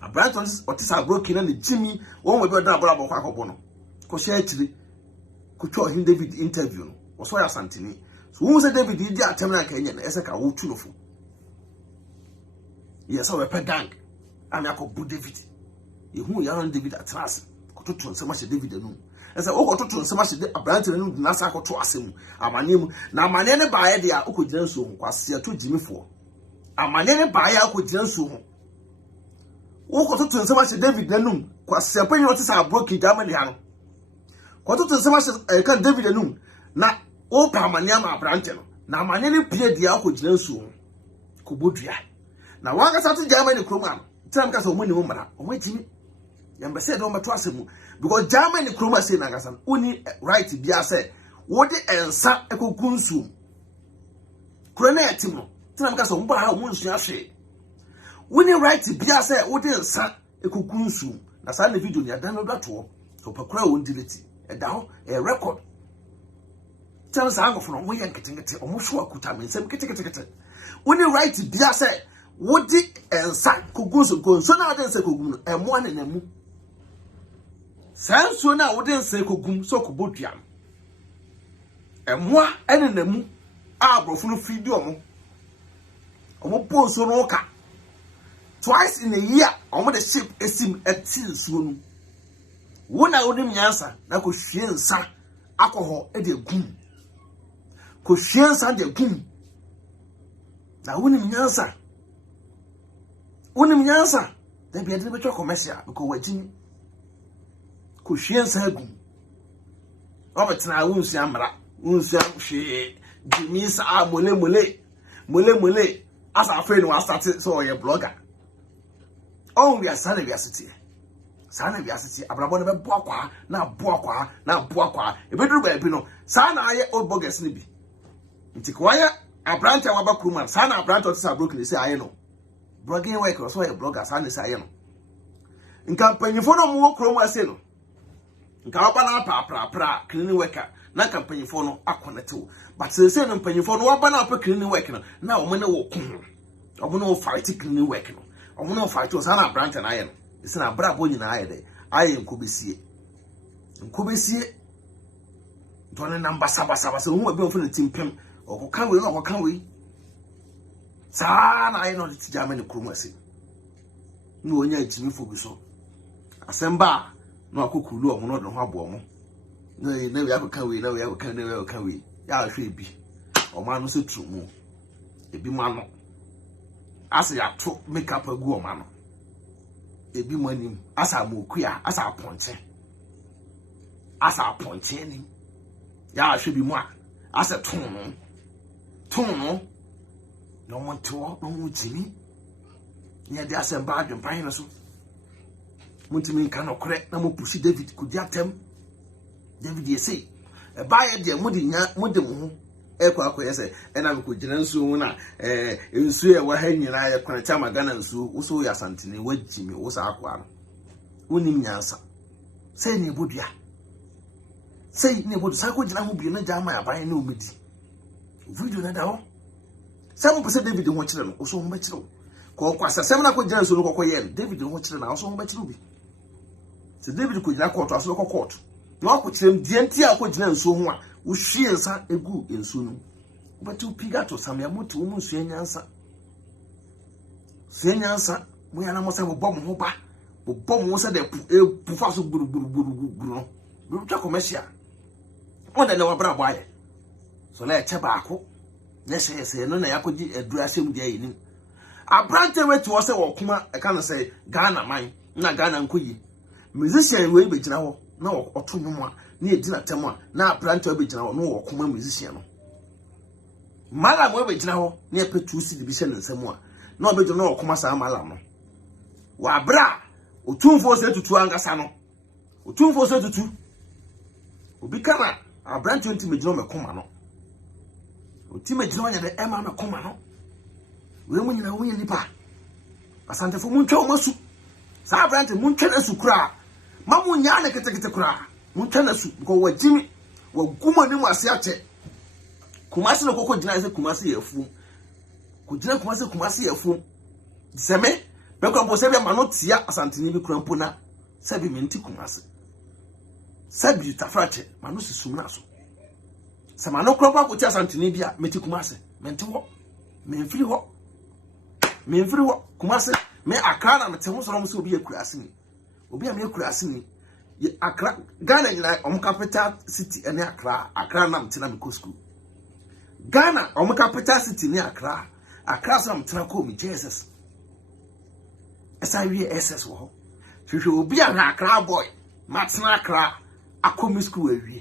Abraham otisa broken na Jimmy won we be da bra bokwa akọbọ no ko share tiri ko twa Ohene David interview no wo so ya Asanteni so wo say David di atem na ka nya na ese ka wo tu no fu yes we pe gang ami akọbọ David yehu ya David atras ko to nsema she David anu ese wo ko to nsema she Abraham anu na sa ko to asem amane mu na amane ne baaye de a ko gina nso ho kwase ato Jimifo amane ne baaye a ko gina nso ho wo ko to nsema she David anu kwase panyi oti sa broken Germany ha no ko to nsema she kan David anu na o pa amane ama Abraham no na amane ne pie de a ko gina nso ho ko bodua na wa ga sa to Germany kroma tram ka so mo ni mo mara o ma jimi Yamba said no matter because Germany Chroma say Nagasan, only right Bia said, what the ensa echo consume. Cronetimo, Tinamcasa, Umba, Munshi. When you write Bia said, what the ensa echo consume. That's how the video you have done that war. So Pacra won't delete it. A record. Tell us how from we are getting it almost sure could have been some get. When you write Bia said, what the ensa could go so now then say, and one in a moon. Sans so now wouldn't say Kogum so Kubotiam. And moi, and in the moon, Arbor full of freedom. Omo so roka. Twice in a year, on the ship esteem at till soon. One I wouldn't answer, now could she and son alcohol at the goom. Could she and son the goom. Now wouldn't answer. Wouldn't answer. Then be a little bit of commercial because we're Jimmy. Kushian Sagum. Robert and I won't see Amra, won't see Jimmy's mule, as our friend was started, so a blogger. Oh, we are Sanavia City, Abrabon Boqua, now Boqua, a bedroom baby, Sana, old bogus nibby. Intiquire, a branch of Abakuma, Sana, branch of Sabrook, say I know. Blogging work or so a blogger, Sana, say I know. In company for no more chroma sale. Nkaopana pra cleaning worker na company for no akona to but say company for no wabana pa cleaning work no na o no wo kun o no fight cleaning work no o no fight o sana branch na aye no isi na bra bo nyina aye de aye nkobesie done number saba so hu be ofo na timpem o ko kan we sa na aye no ti Germany kromasi no onya jimi fo bi so asemba no akokulu omo no de ho abo omo na we akokan we ya hwe bi omo no se tumu ebi ma no asa ya to make up agu omo no ebi mo anim asa mokua asa ponche ni ya hwe bi mo asa ton no no mo to no mo jimi nya de asa ba adwempan no so Muntimin can correct na mo push David could yatem. David ye say, a buyer dear Mudim, Equa say, and I could Jensu in Sue were hanging I Quanachama gun and Sue, also Asantini, what Jimmy was aqua. Unim Yansa. Say Nebudia. Say Nebud Sako Jamubina Jama by no midi. We do not know. Some percent David watching also metro. Call Quasa, 7 o'clock Jansu, David watching also metro. So David could not court as local court. No could send Dientia could not so one, which she and son a good in soon. But to Pigato, some Yamutu, Senyansa. Senyansa, we are almost have a bomb hopa, but bomb was a pufasso buru. Commercia. One and our brother. So let tobacco. Let's say, no, I could address him day. I branch away to us or Kuma, I can't say Ghana mine, not Ghana and Kuyi. Musician will be now, no, or 2 more, near dinner tema, now plant to be now, no, or common musician. Malam will be now, near Petusi division and some more, no, but no, Comasa Malam. Wabra, Otumfuo said to 2 Angasano, Otumfuo said to 2. Ubicana, a branch to Timidroma Comano. Timidroma and the Emma Comano. Women in a winning nipa. Asantes for Muncho Masu. Sabrant and Munchana Sukra. Mamu Yana Katakra. Munchana Su, go with Jimmy. Well, Kumani Masiate. Kumasi no Coco Dinaza Kumasi a fool. Could not Kumasi a fool. Seme, Beckham was ever Manotia, Asantini Crampona, Sabi Minti Kumasi. Sabi Tafrate, Manusi Sumaso. Samano Crop with Asantinibia, Metikumasi, Mento, Menfree. Me free Kumasi, me Akana, and Temos almost will be a crassing. Will be a mere crassing. Accra, Ghana, in capital city, and Accra, Nam Tinamico school. Ghana, capital city near Accra, Sam Tinaco, me Jesus. As I read SS, she will be an Accra boy, Matsna Accra, a common school area.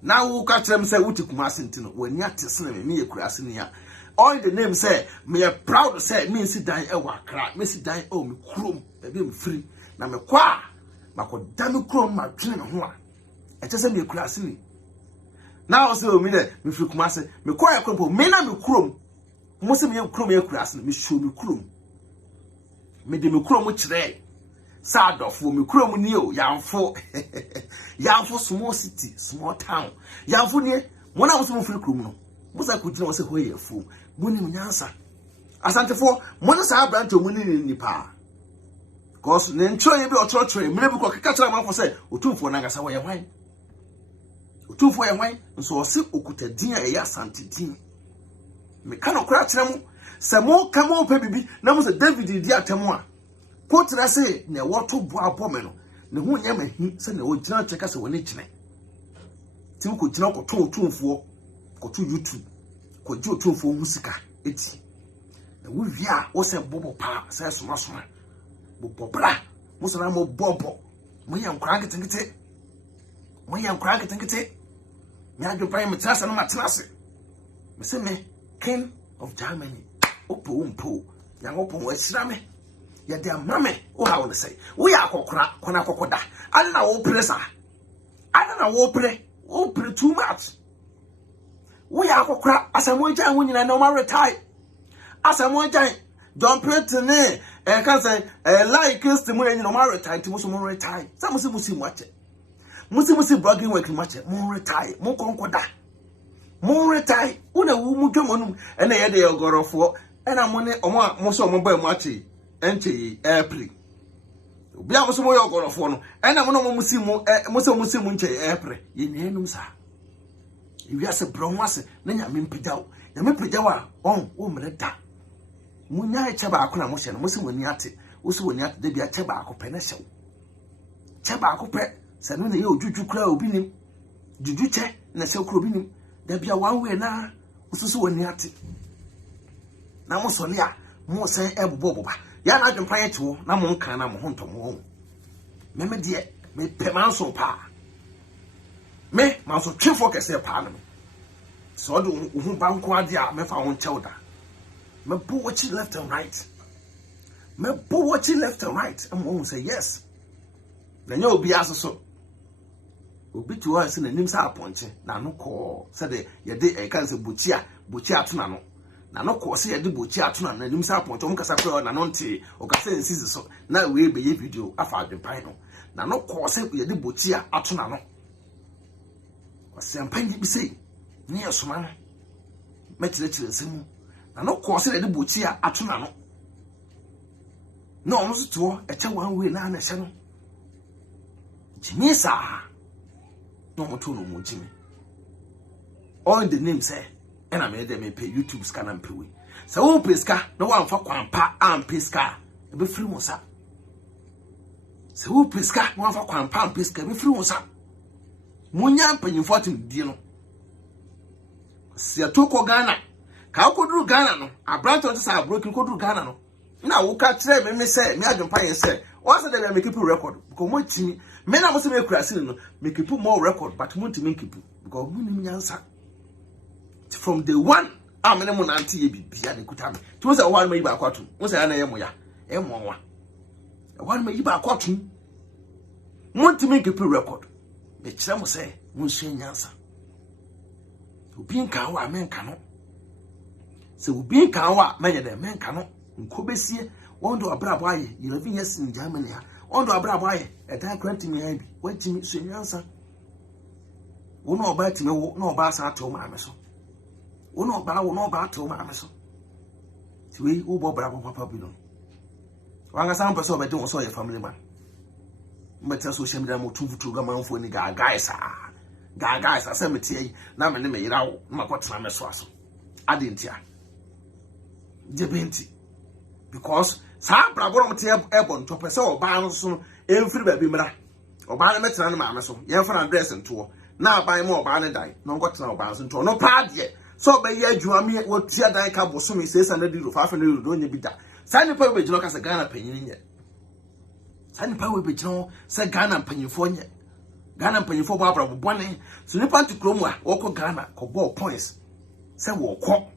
Now, who catch them say, Uti Kumasin, when you're testing me a crassing. All the name say, me proud to say, me sit down, Wakra, me sit down, me chrome, me free. Now, me qua, mako dami krom ma twene me ho a eche se me kura asini na o se o mi de me firi Kumase me kwa yakro me na me krom mo se me krom ya kura asini me show me krom me de me krom kire sa adofo me krom ni o yamfo yamfo small city small town yamfo ni mo na mo se mo firi krom no mo sa ko gina wo se ho ye fu mo ni nyansa Asante for mo na sa branch o mo ni nipa cause ne ntro ye bi o tro me bi ko keka kira man for say Otumfuo na ngasa wo ye hwan Otumfuo ye hwan nso o se okuta din a ye Asante din me ka no kura kira mu se mo ka mo pe bibi na mo se David di atemu a ko tira se ne wo to bo abome no ne hu nya mahi se ne wo gina cheka se wo ne kine tim ko gina ko to Otumfuo ko to YouTube ko ji Otumfuo hu sika eti na wo via wo se bobo pa se soma bobra musana mo bobo mo yan kran ketenkete nya dwopan me trasa no matrase me se me king of Germany opo ya opo wa shira me ya de amame o ha won say wo ya akokora kona akokoda ale na wo presa ale na wo pre too much wo ya akokora asamo jan wo nyina no ma retire asamo jan don't pray to me can say like testimony no ma retire ti mo retire sa mo se musi bragging work much mo retire mo konkoda mo retire una wu mu dwamonu na ye de ogorofo na mo ne omo mo so mo ba mu achi enche airplane obi a mo so mo ye ogorofo no na mo no mo musi mu nche airplane ye ne enum sa iwi ase bronwase na nya me mpidaw a o mreda munya eche ba akona mo hye no musi woni ate usi woni ate de bia che ba akopɛ na hyew che ba akopɛ se no ne ye ojuju kura obi nim juju che na hyew kura obi nim da bia one way na ususu woni ate na mo sole a mo se ebobo ba ya na adwempan eche na mo nkan na mo ho ntomo me de me pe manso pa me manso twefo kese pa no so do hu banko ade a me fa ho nchewda me bo watching left and right. I'm going to say yes. Then you'll be asked so. Obi to us in the name sa ponche. Na no call said ye de e kan se buchia tuna no. Na no call say ye de buchia tuna na nim sa ponche. Omo kasa pro na no nti o kasa nsisi so. Na we be ye video afa adempan no. Na no call say ye de buchia atuna no. Wasempan bi say ni asoma no. Metire nsemu. Na no cause the buchia atuna no. No so to eche one way na hye no. Jimisa. No mo to no mo jimi. All in the name say and I made them pay YouTube scan and pay we. So won pay ska no one for kwampa am pay ska e be free mo sa. So won pay ska no one for kwampa am pay ska e be free mo sa. Munya mpanyimfo atim die no. Se atoko Ghana ka koduru Ghana no abranto nti sa broken koduru Ghana no na wo ka kire me say me adwempa yen say o say dey make people record because mo timi me na mo say me kurase no make people more record but mo timi people because mo nim nyansa from the one am ne mo nanti ye bibia de kuta me to say one me yi ba kwatu mo say na ye mo ya e mo nwa one me yi ba kwatu mo timi people record me kire mo say mo nsu nyansa obi nka wa me nka no se obi kan wa manye de men kan no nkobesie wondo abrabo aye 11 years in Germany ha wondo abrabo aye e dan 20 million bi watimi sunyansa wono oba timi wo no oba sa ato ma ameso wono oba ato ma ameso tiwe wo bo brabo papa bi no wanga san person be de wo so ye family man mbeta social media mo tuvutu ga manfo ni ga guys asa metie na me ne me yirawo makotena meso aso adentia Jebenti because sa brabo mo te ebon to pese oba no so emfiri ba bi mra oba na metena na ma so ye fa address nto na aban mo oba ne dai no ngotena oba so nto no pa de so be ye adwuma me wo tia dai ka boso me 600 euro 500 euro nya bi da sa ni pa we jino ka se Ghana panyin nye sa ni pa we be jino se Ghana panyinfo nye Ghana panyinfo ba brabo bone so ni pa ntikrom a wo ko Ghana ko ball points se wo ko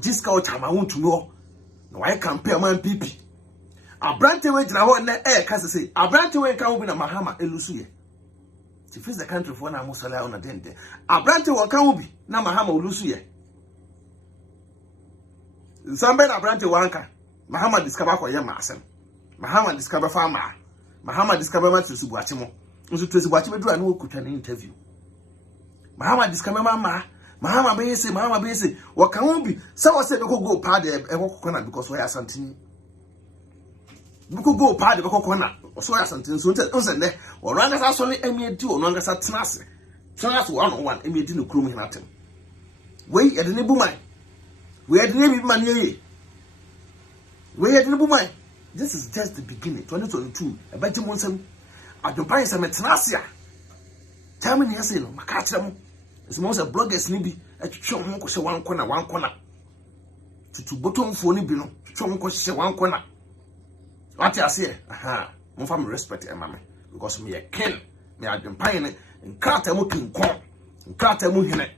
jiska o chama wontu no na why campaign man pipi Abrante we jina ho na kase say abrante we kan obi na Mahama elusu ye. To face the country for na musala on dende. Abrante wo kan obi na Mahama olusu ye. Somebody abrante wanka Mahama discover ko ye ma asem. Mahama discover farmer. Mahama discover ma tresu buache mo. Nso tresu buache be dura na okutwa na interview. Mahama discover mama. Mahama be say wo kan obi say wo say be go pad e ko na because we Asante. We could go party because corner or so something so ne or run as actually emi do no ngasa tenase one on one emi di no krum hinatem we e de ne bu man we e de ne bi man ye we e de ne bu man. This is just the beginning. 2022 e ba jimo nsam adwompan se metenase a time ni ase no maka kire mo is most of bloggers ni bi atwetwe ho ko hye one corner tutu Otumfuo ni bi no twetwe ho ko hye one corner. What I say, mo fa me respect e ma me because me a king, me Adwenepahene, nkata mo kinkon, nkata mo hene.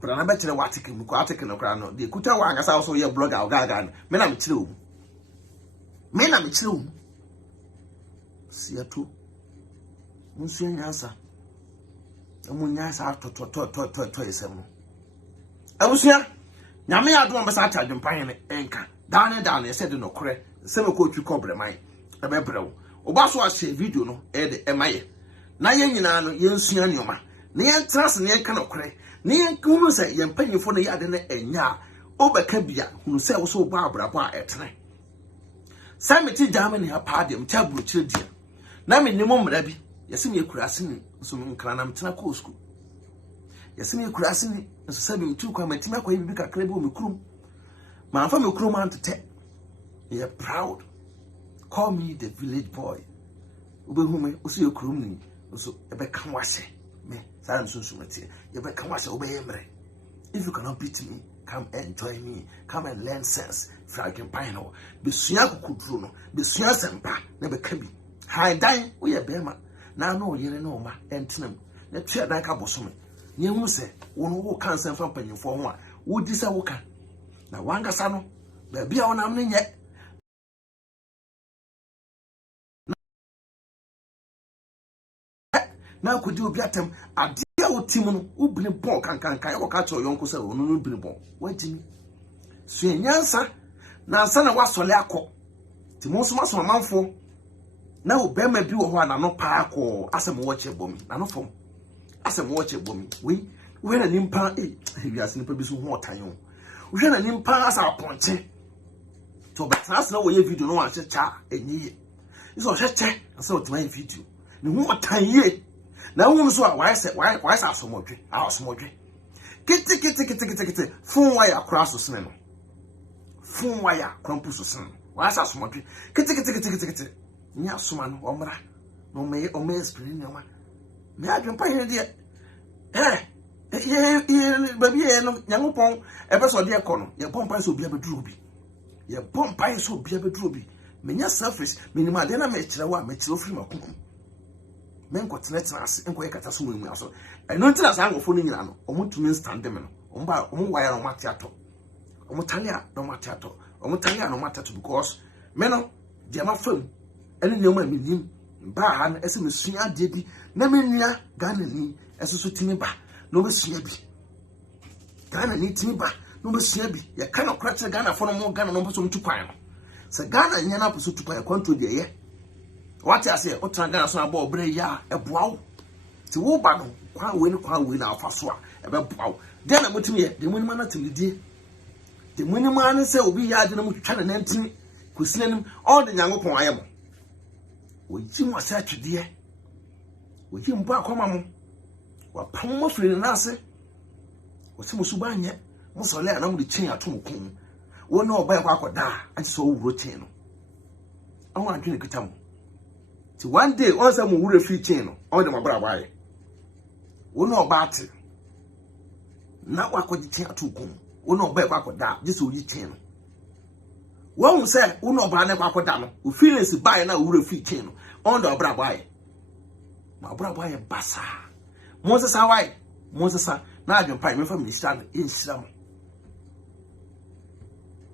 But na be kire wa article mu ko article no kra no, de kuta wa ngasa so ye blogger ogaga no. Me na me kire o. Siatu. Munsu nyansa. Amu nyansa to esem no. Abusia, nyame adom be sa ta Adwenepahene enka. Down said no kore. Seme ko twi kobre man e be brew oba so a share video no e de emaye na ye nyina no ye nsua nioma na ye trust na ye ka no kore na ye hunu se ye mpanyefo no ye ade na enya obeka bia hunu se wo so oba abrabo a etene same ti Germany ha pa dem tabru chirdia na me nimo mra bi yesi me kurase ni so me nkra na mtena ko school yesi me kurase ni so sabi mtu kwa matima kwa hibi kakra bi o me kurum ma fa me kurum antete. You're proud. Call me the village boy. Ubehume, usi yokurumni, uso ebe kanwase. Me, saram sunsumati. Ebe kanwase ube emre. If you cannot beat me, come and join me. Come and learn sense. f0rgive. Besuya kukudru no. Besuya sempa. Nebe kebi. Hai dai, uye bema. Na no yele no ma. Entinem. Ne tia dai ka bosome. Nye unse, wo kan semfa mpanyimfo ho a. Wo disa wo kan. Na wanga sano. Baby a wonam ne nye. Na kodi obi atem ade a wotim no ubini bon kankankan e woka cho yonko se onu no ubini bon wajimi so enyansa na ansa na wasole akọ ti mo so maso manfo na obema bi wo ho ana no pa akọ asem wo che bomi na no fom asem wo che bomi we na nimpa wiase nimpa bi so ho otanyo we na nimpa asa aponche to betras na wo ye video no wa checha enyiye iso cheche asa otuma video ni ho otanye. Na won so why say asomodwe kiti fun wire cross so sene no fun wire cramp so sene why say asomodwe kiti nya asoma no omra no me explain no ma me Adwenepahene de baby no nyangopon e be so de ekono ye pompa so bia beduru bi me nya selfish minima de na me kire wa me kire ofiri makokom menko tenetras enko ekata so mu aso eno ntira sa ngofo no nyina no omutumi stand dem no omba omwaya no matiato omutalia no matiato omutalia no matiato because me no de ma fam ene nyoma minim ba ha no ese mesua de bi na menua Ghana ni ese so timi ba no besua bi Ghana ni timi ba no besua bi ye kana kwatre Ghana fo no mo Ghana no so mtu kwan no se Ghana nyana po so tukwan kwanto de ye. What I say, Otranga so about Breya, a bow. To Woba, quite win our faswa, a bow. Then I went to me, the winning man to the The winning man said, we are the China empty, who send him all the young upon I am. With Jim was such a dear. With him back home, what Pomo free and answer was Musubanya, Mussolina, and the chain at Tumukum. One no by Wakoda, and so routine. I want to drink a so one day, once I'm a free chain on my brother. We know about it. Now, what could you take to come? We know about that, just so you chain. One say, we know about never put down, who feels by now, we free chain on the brother. My brother, Bassa. Moses, how I, Moses, now I can find me from Mr. in Islam.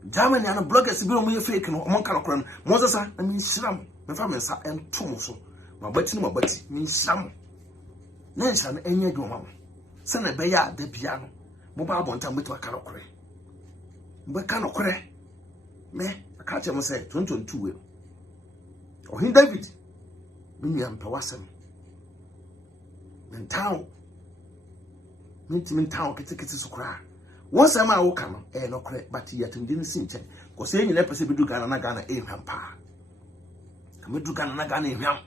Germany and bloggers be on fake no mon kan okran mo sesa na min shiram me fa men sa entom so ma bati min shiram na nsa na enye dwoma se na be ya da bia no mo ba bonta mo to kan okre mbe kan okre me aka che mo se 2022 we Ohene David mi am pawasem men town kiti sukra once am I woka no no correct but yet ndin sinche ko se nyina pese bidu Ghana na Ghana hwam pa kamedu Ghana na Ghana hwam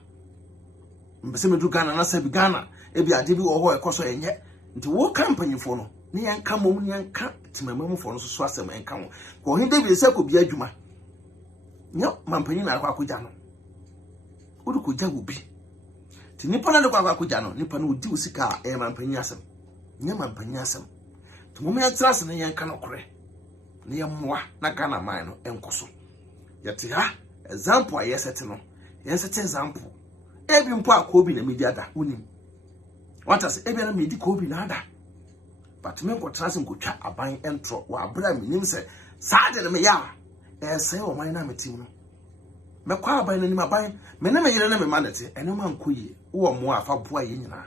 mbese medu Ghana na se bi Ghana e bi ade bi wo ho ekoso enye nti wo company fo no ne yanka mom ne yanka timamam fo no so asem enka ho ko Ohene David se ko bi adwuma nyo mampanyi na akwakuja no odu ko ja obi ti nipa na de akwakuja no nipa no odi usika mampanyi asem nya mampanyi asem to mum ya trase ne yanka no kore ne yamwa na Ghana man no enkoso yete ha example a yesete no yesete example ebi mpo akobi na media da unim what as ebi na medi kobi na ada but me ko trase nkotwa aban entro wa abra minim se saade na me ya se o man na metim no me kwa aban na nim aban me na me yire na me manete ene man koyi wo mo afa boa ye nyina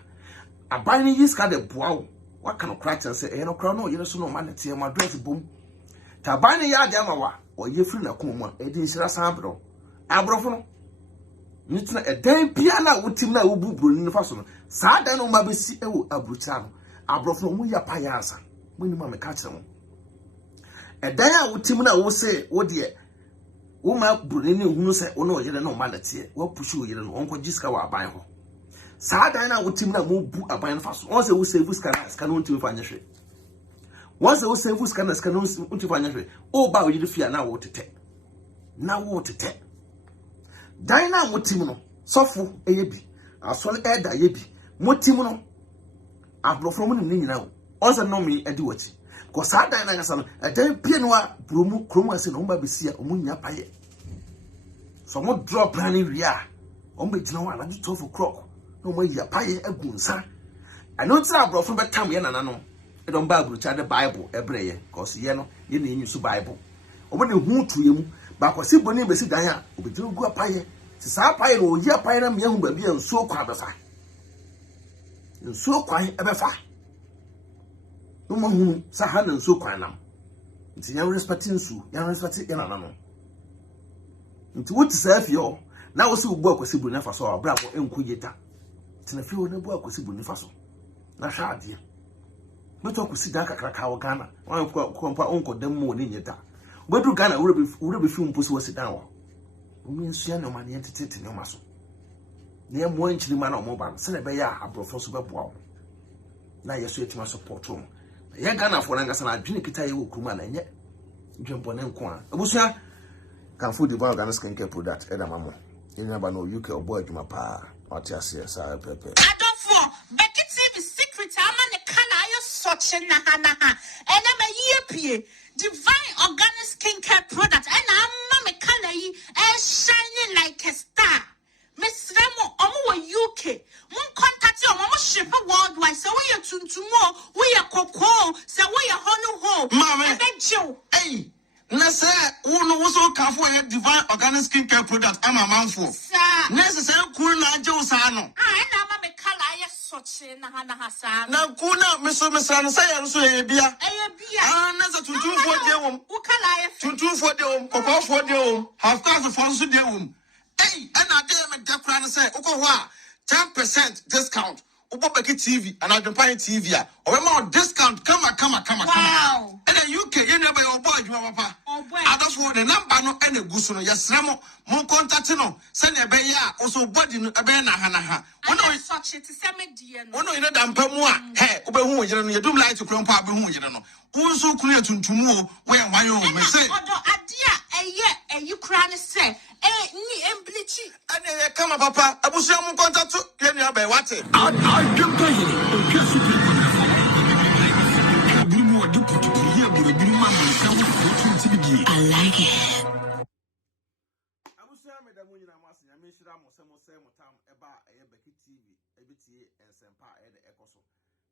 aban ni yiska de boa wo waka no crack say no kra no yire so no manete ma dress bom ta ban ni ya de ma wa o ye firi na ko mo e di nhira san bro abrofo no nitina e dan bia na wotim na wo buburo ni fa so no saa dan no ma besi e wo abrucha no abrofo no mu ya pa ya asa mo ni ma me ka kire mo e dan a wotim na wo se wo de wo ma buru ni hunu se wo no yire no manete wo pushi wo yire no onko jiska wa aban ho saa dan na wotim na mo bu aban fa so on se wo save scan no ntim fa nyehwe once wo save scan no ntim fa nyehwe o ba wo yire fia na wo tete dan na wotim no sofo eye bi asole eda ye bi motim no ablofro mo ni nyina wo on se no me edi wachi ko saa dan na ngasa no dan pie no a bromu kromu ase no mba besia omunya paye so mo drop plan wia on be gina wa na 12 o'clock no mo ya paye agunsa ano tira ablofro betam ye nana no e don ba abrucha the bible ebreye cause ye no ye na enyu so bible omo ne hu tuye mu ba kwasi boni besi dan a obediro gu apaye ti saa apaye no ye apaye na me hu ba bia nsuo kwa befa nsuo kwa ebefa no mo hu sa ha na nsuo kwa nam nti yan respect nsuo yan respect yan na no nti wuti sa afio na wo se ubu akwasi boni fa so abra ko enku yeta ti na fio na bu akwasi boni fa so na hwa ade meto akwasi da kakaka wo Ghana wan ko mpa onko dem mo ni yeta Bedu Ghana wure be film post was down. Umi nsuya no man yentete no maso. Na mo nchiri ma na mo ba. Se na be ya abrofo so be boa. Na yeso etima support wo. Ya Ghana for na ngasa na adwene kita ye wo kuma na enye. Dwempo ne nko a. Abusuya kan food the Ghana skincare product e da mamo. Ina ba no UK obo adwuma pa. Oti ase sa pepe. Otumfuo bekiti secret ama ne kana ayo soche na ha. Ena ma yepie divine organic skincare product and I'm me color shining like a star. Miss Remo omo UK. Mon contact you omo ship worldwide. So we are tuntumo, we are cocoa, so we are honu ho. Mama, hey, na say uno wo ka for your divine organic skincare product am amanfo. Sir. Necessary cool na aje usa no. And I'm me color soche na hasa. Na kuna miso no say ya so ye bia. Na za tuntumfo de wom. Ukala tuntumfo de wom, kokofo de wom, half class for so de wom. Hey, and I dey me da kra no say uko ho a 10% discount. Ubo beki TV and Adwenepahene TV a. Obema discount kama. Wow. And the UK you never your boy adwuma papa. Adas wo the number no ene gusu no yesremo mon contact no se na be ya oso body no ebe na ha. Wono such it is me die no. Wono ine da mpamu a he obehu yire no yedum light kro mpa abehu yire no. Wonso kunu etuntumu o we wan yo me say. Odo adia eye kra ne se ni emblichi. Ane kama papa abusu mon contact ye nua be wate. Adwenepahene okwasu bi I like it. Abusuya me da mu nyina mo ase nyame hira mo se mo tam eba Beki TV ebitie ensempa de ekoso.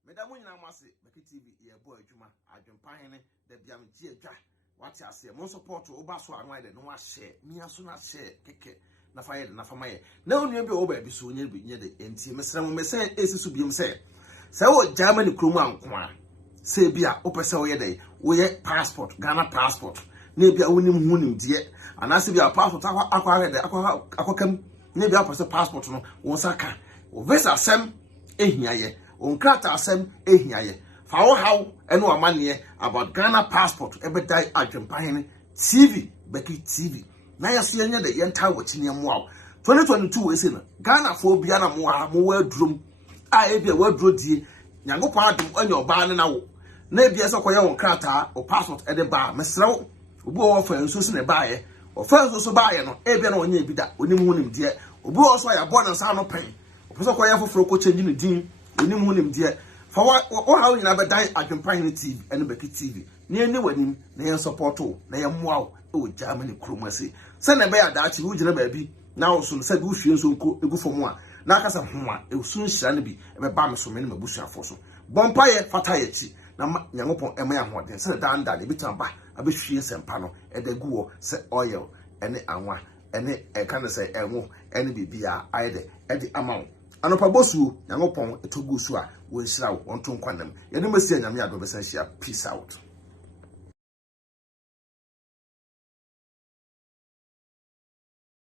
Me da mu nyina mo ase Beki TV ye bo adwuma Adwenepahene da biam ji adwa What I say, more support to Obaso and Rider, no one share, me as soon as share, keke, na fire, na for my. No, you be over, be soon, you'll be near the end. Mr. Messay, is to be say. So, Germany Kruman, say, be a open so day, we passport, Ghana passport, maybe a winning moon, dear, and I see be a passport, aquacam, maybe up as a passport, no, Osaka, or Vesa Sam, Ehiaye, on Krata Sam, Ehiaye. How and no money about Ghana passport every day Adwenepahene TV Becky TV. Now you see the entire watching your wow. 2022 is in Ghana for Biana more drum. I be a word drew D. Yango part on your bar now. Maybe as a coyon crata or passport at the bar, Mr. Ubo offer and Susan a buyer, or first also buy no, Abian on ye be that when you moon him dear, Ubo also a born and sound of pain. Or so quiet for Froco changing the dean when you moon him dear. For what how you never die Adwenepahene TV and Becky TV. Near new wedding, near support, near wow, oh, Germany Crumasi. Send a bear that you would baby. Now soon said who feels so go for more. Nakas of Huma, it will soon shall be a bam so many bush and fossil. Bompire fatayeti, Namopon and Mayan what, and said down that the bit of back, a bit shears and panel, and the guo, set oil, and the anwa, and a can say, and more, and be either at the amount. Anopabosu, Yangopon, a to Gusua, will shroud on Tonquanum. You never see Yamia Peace out.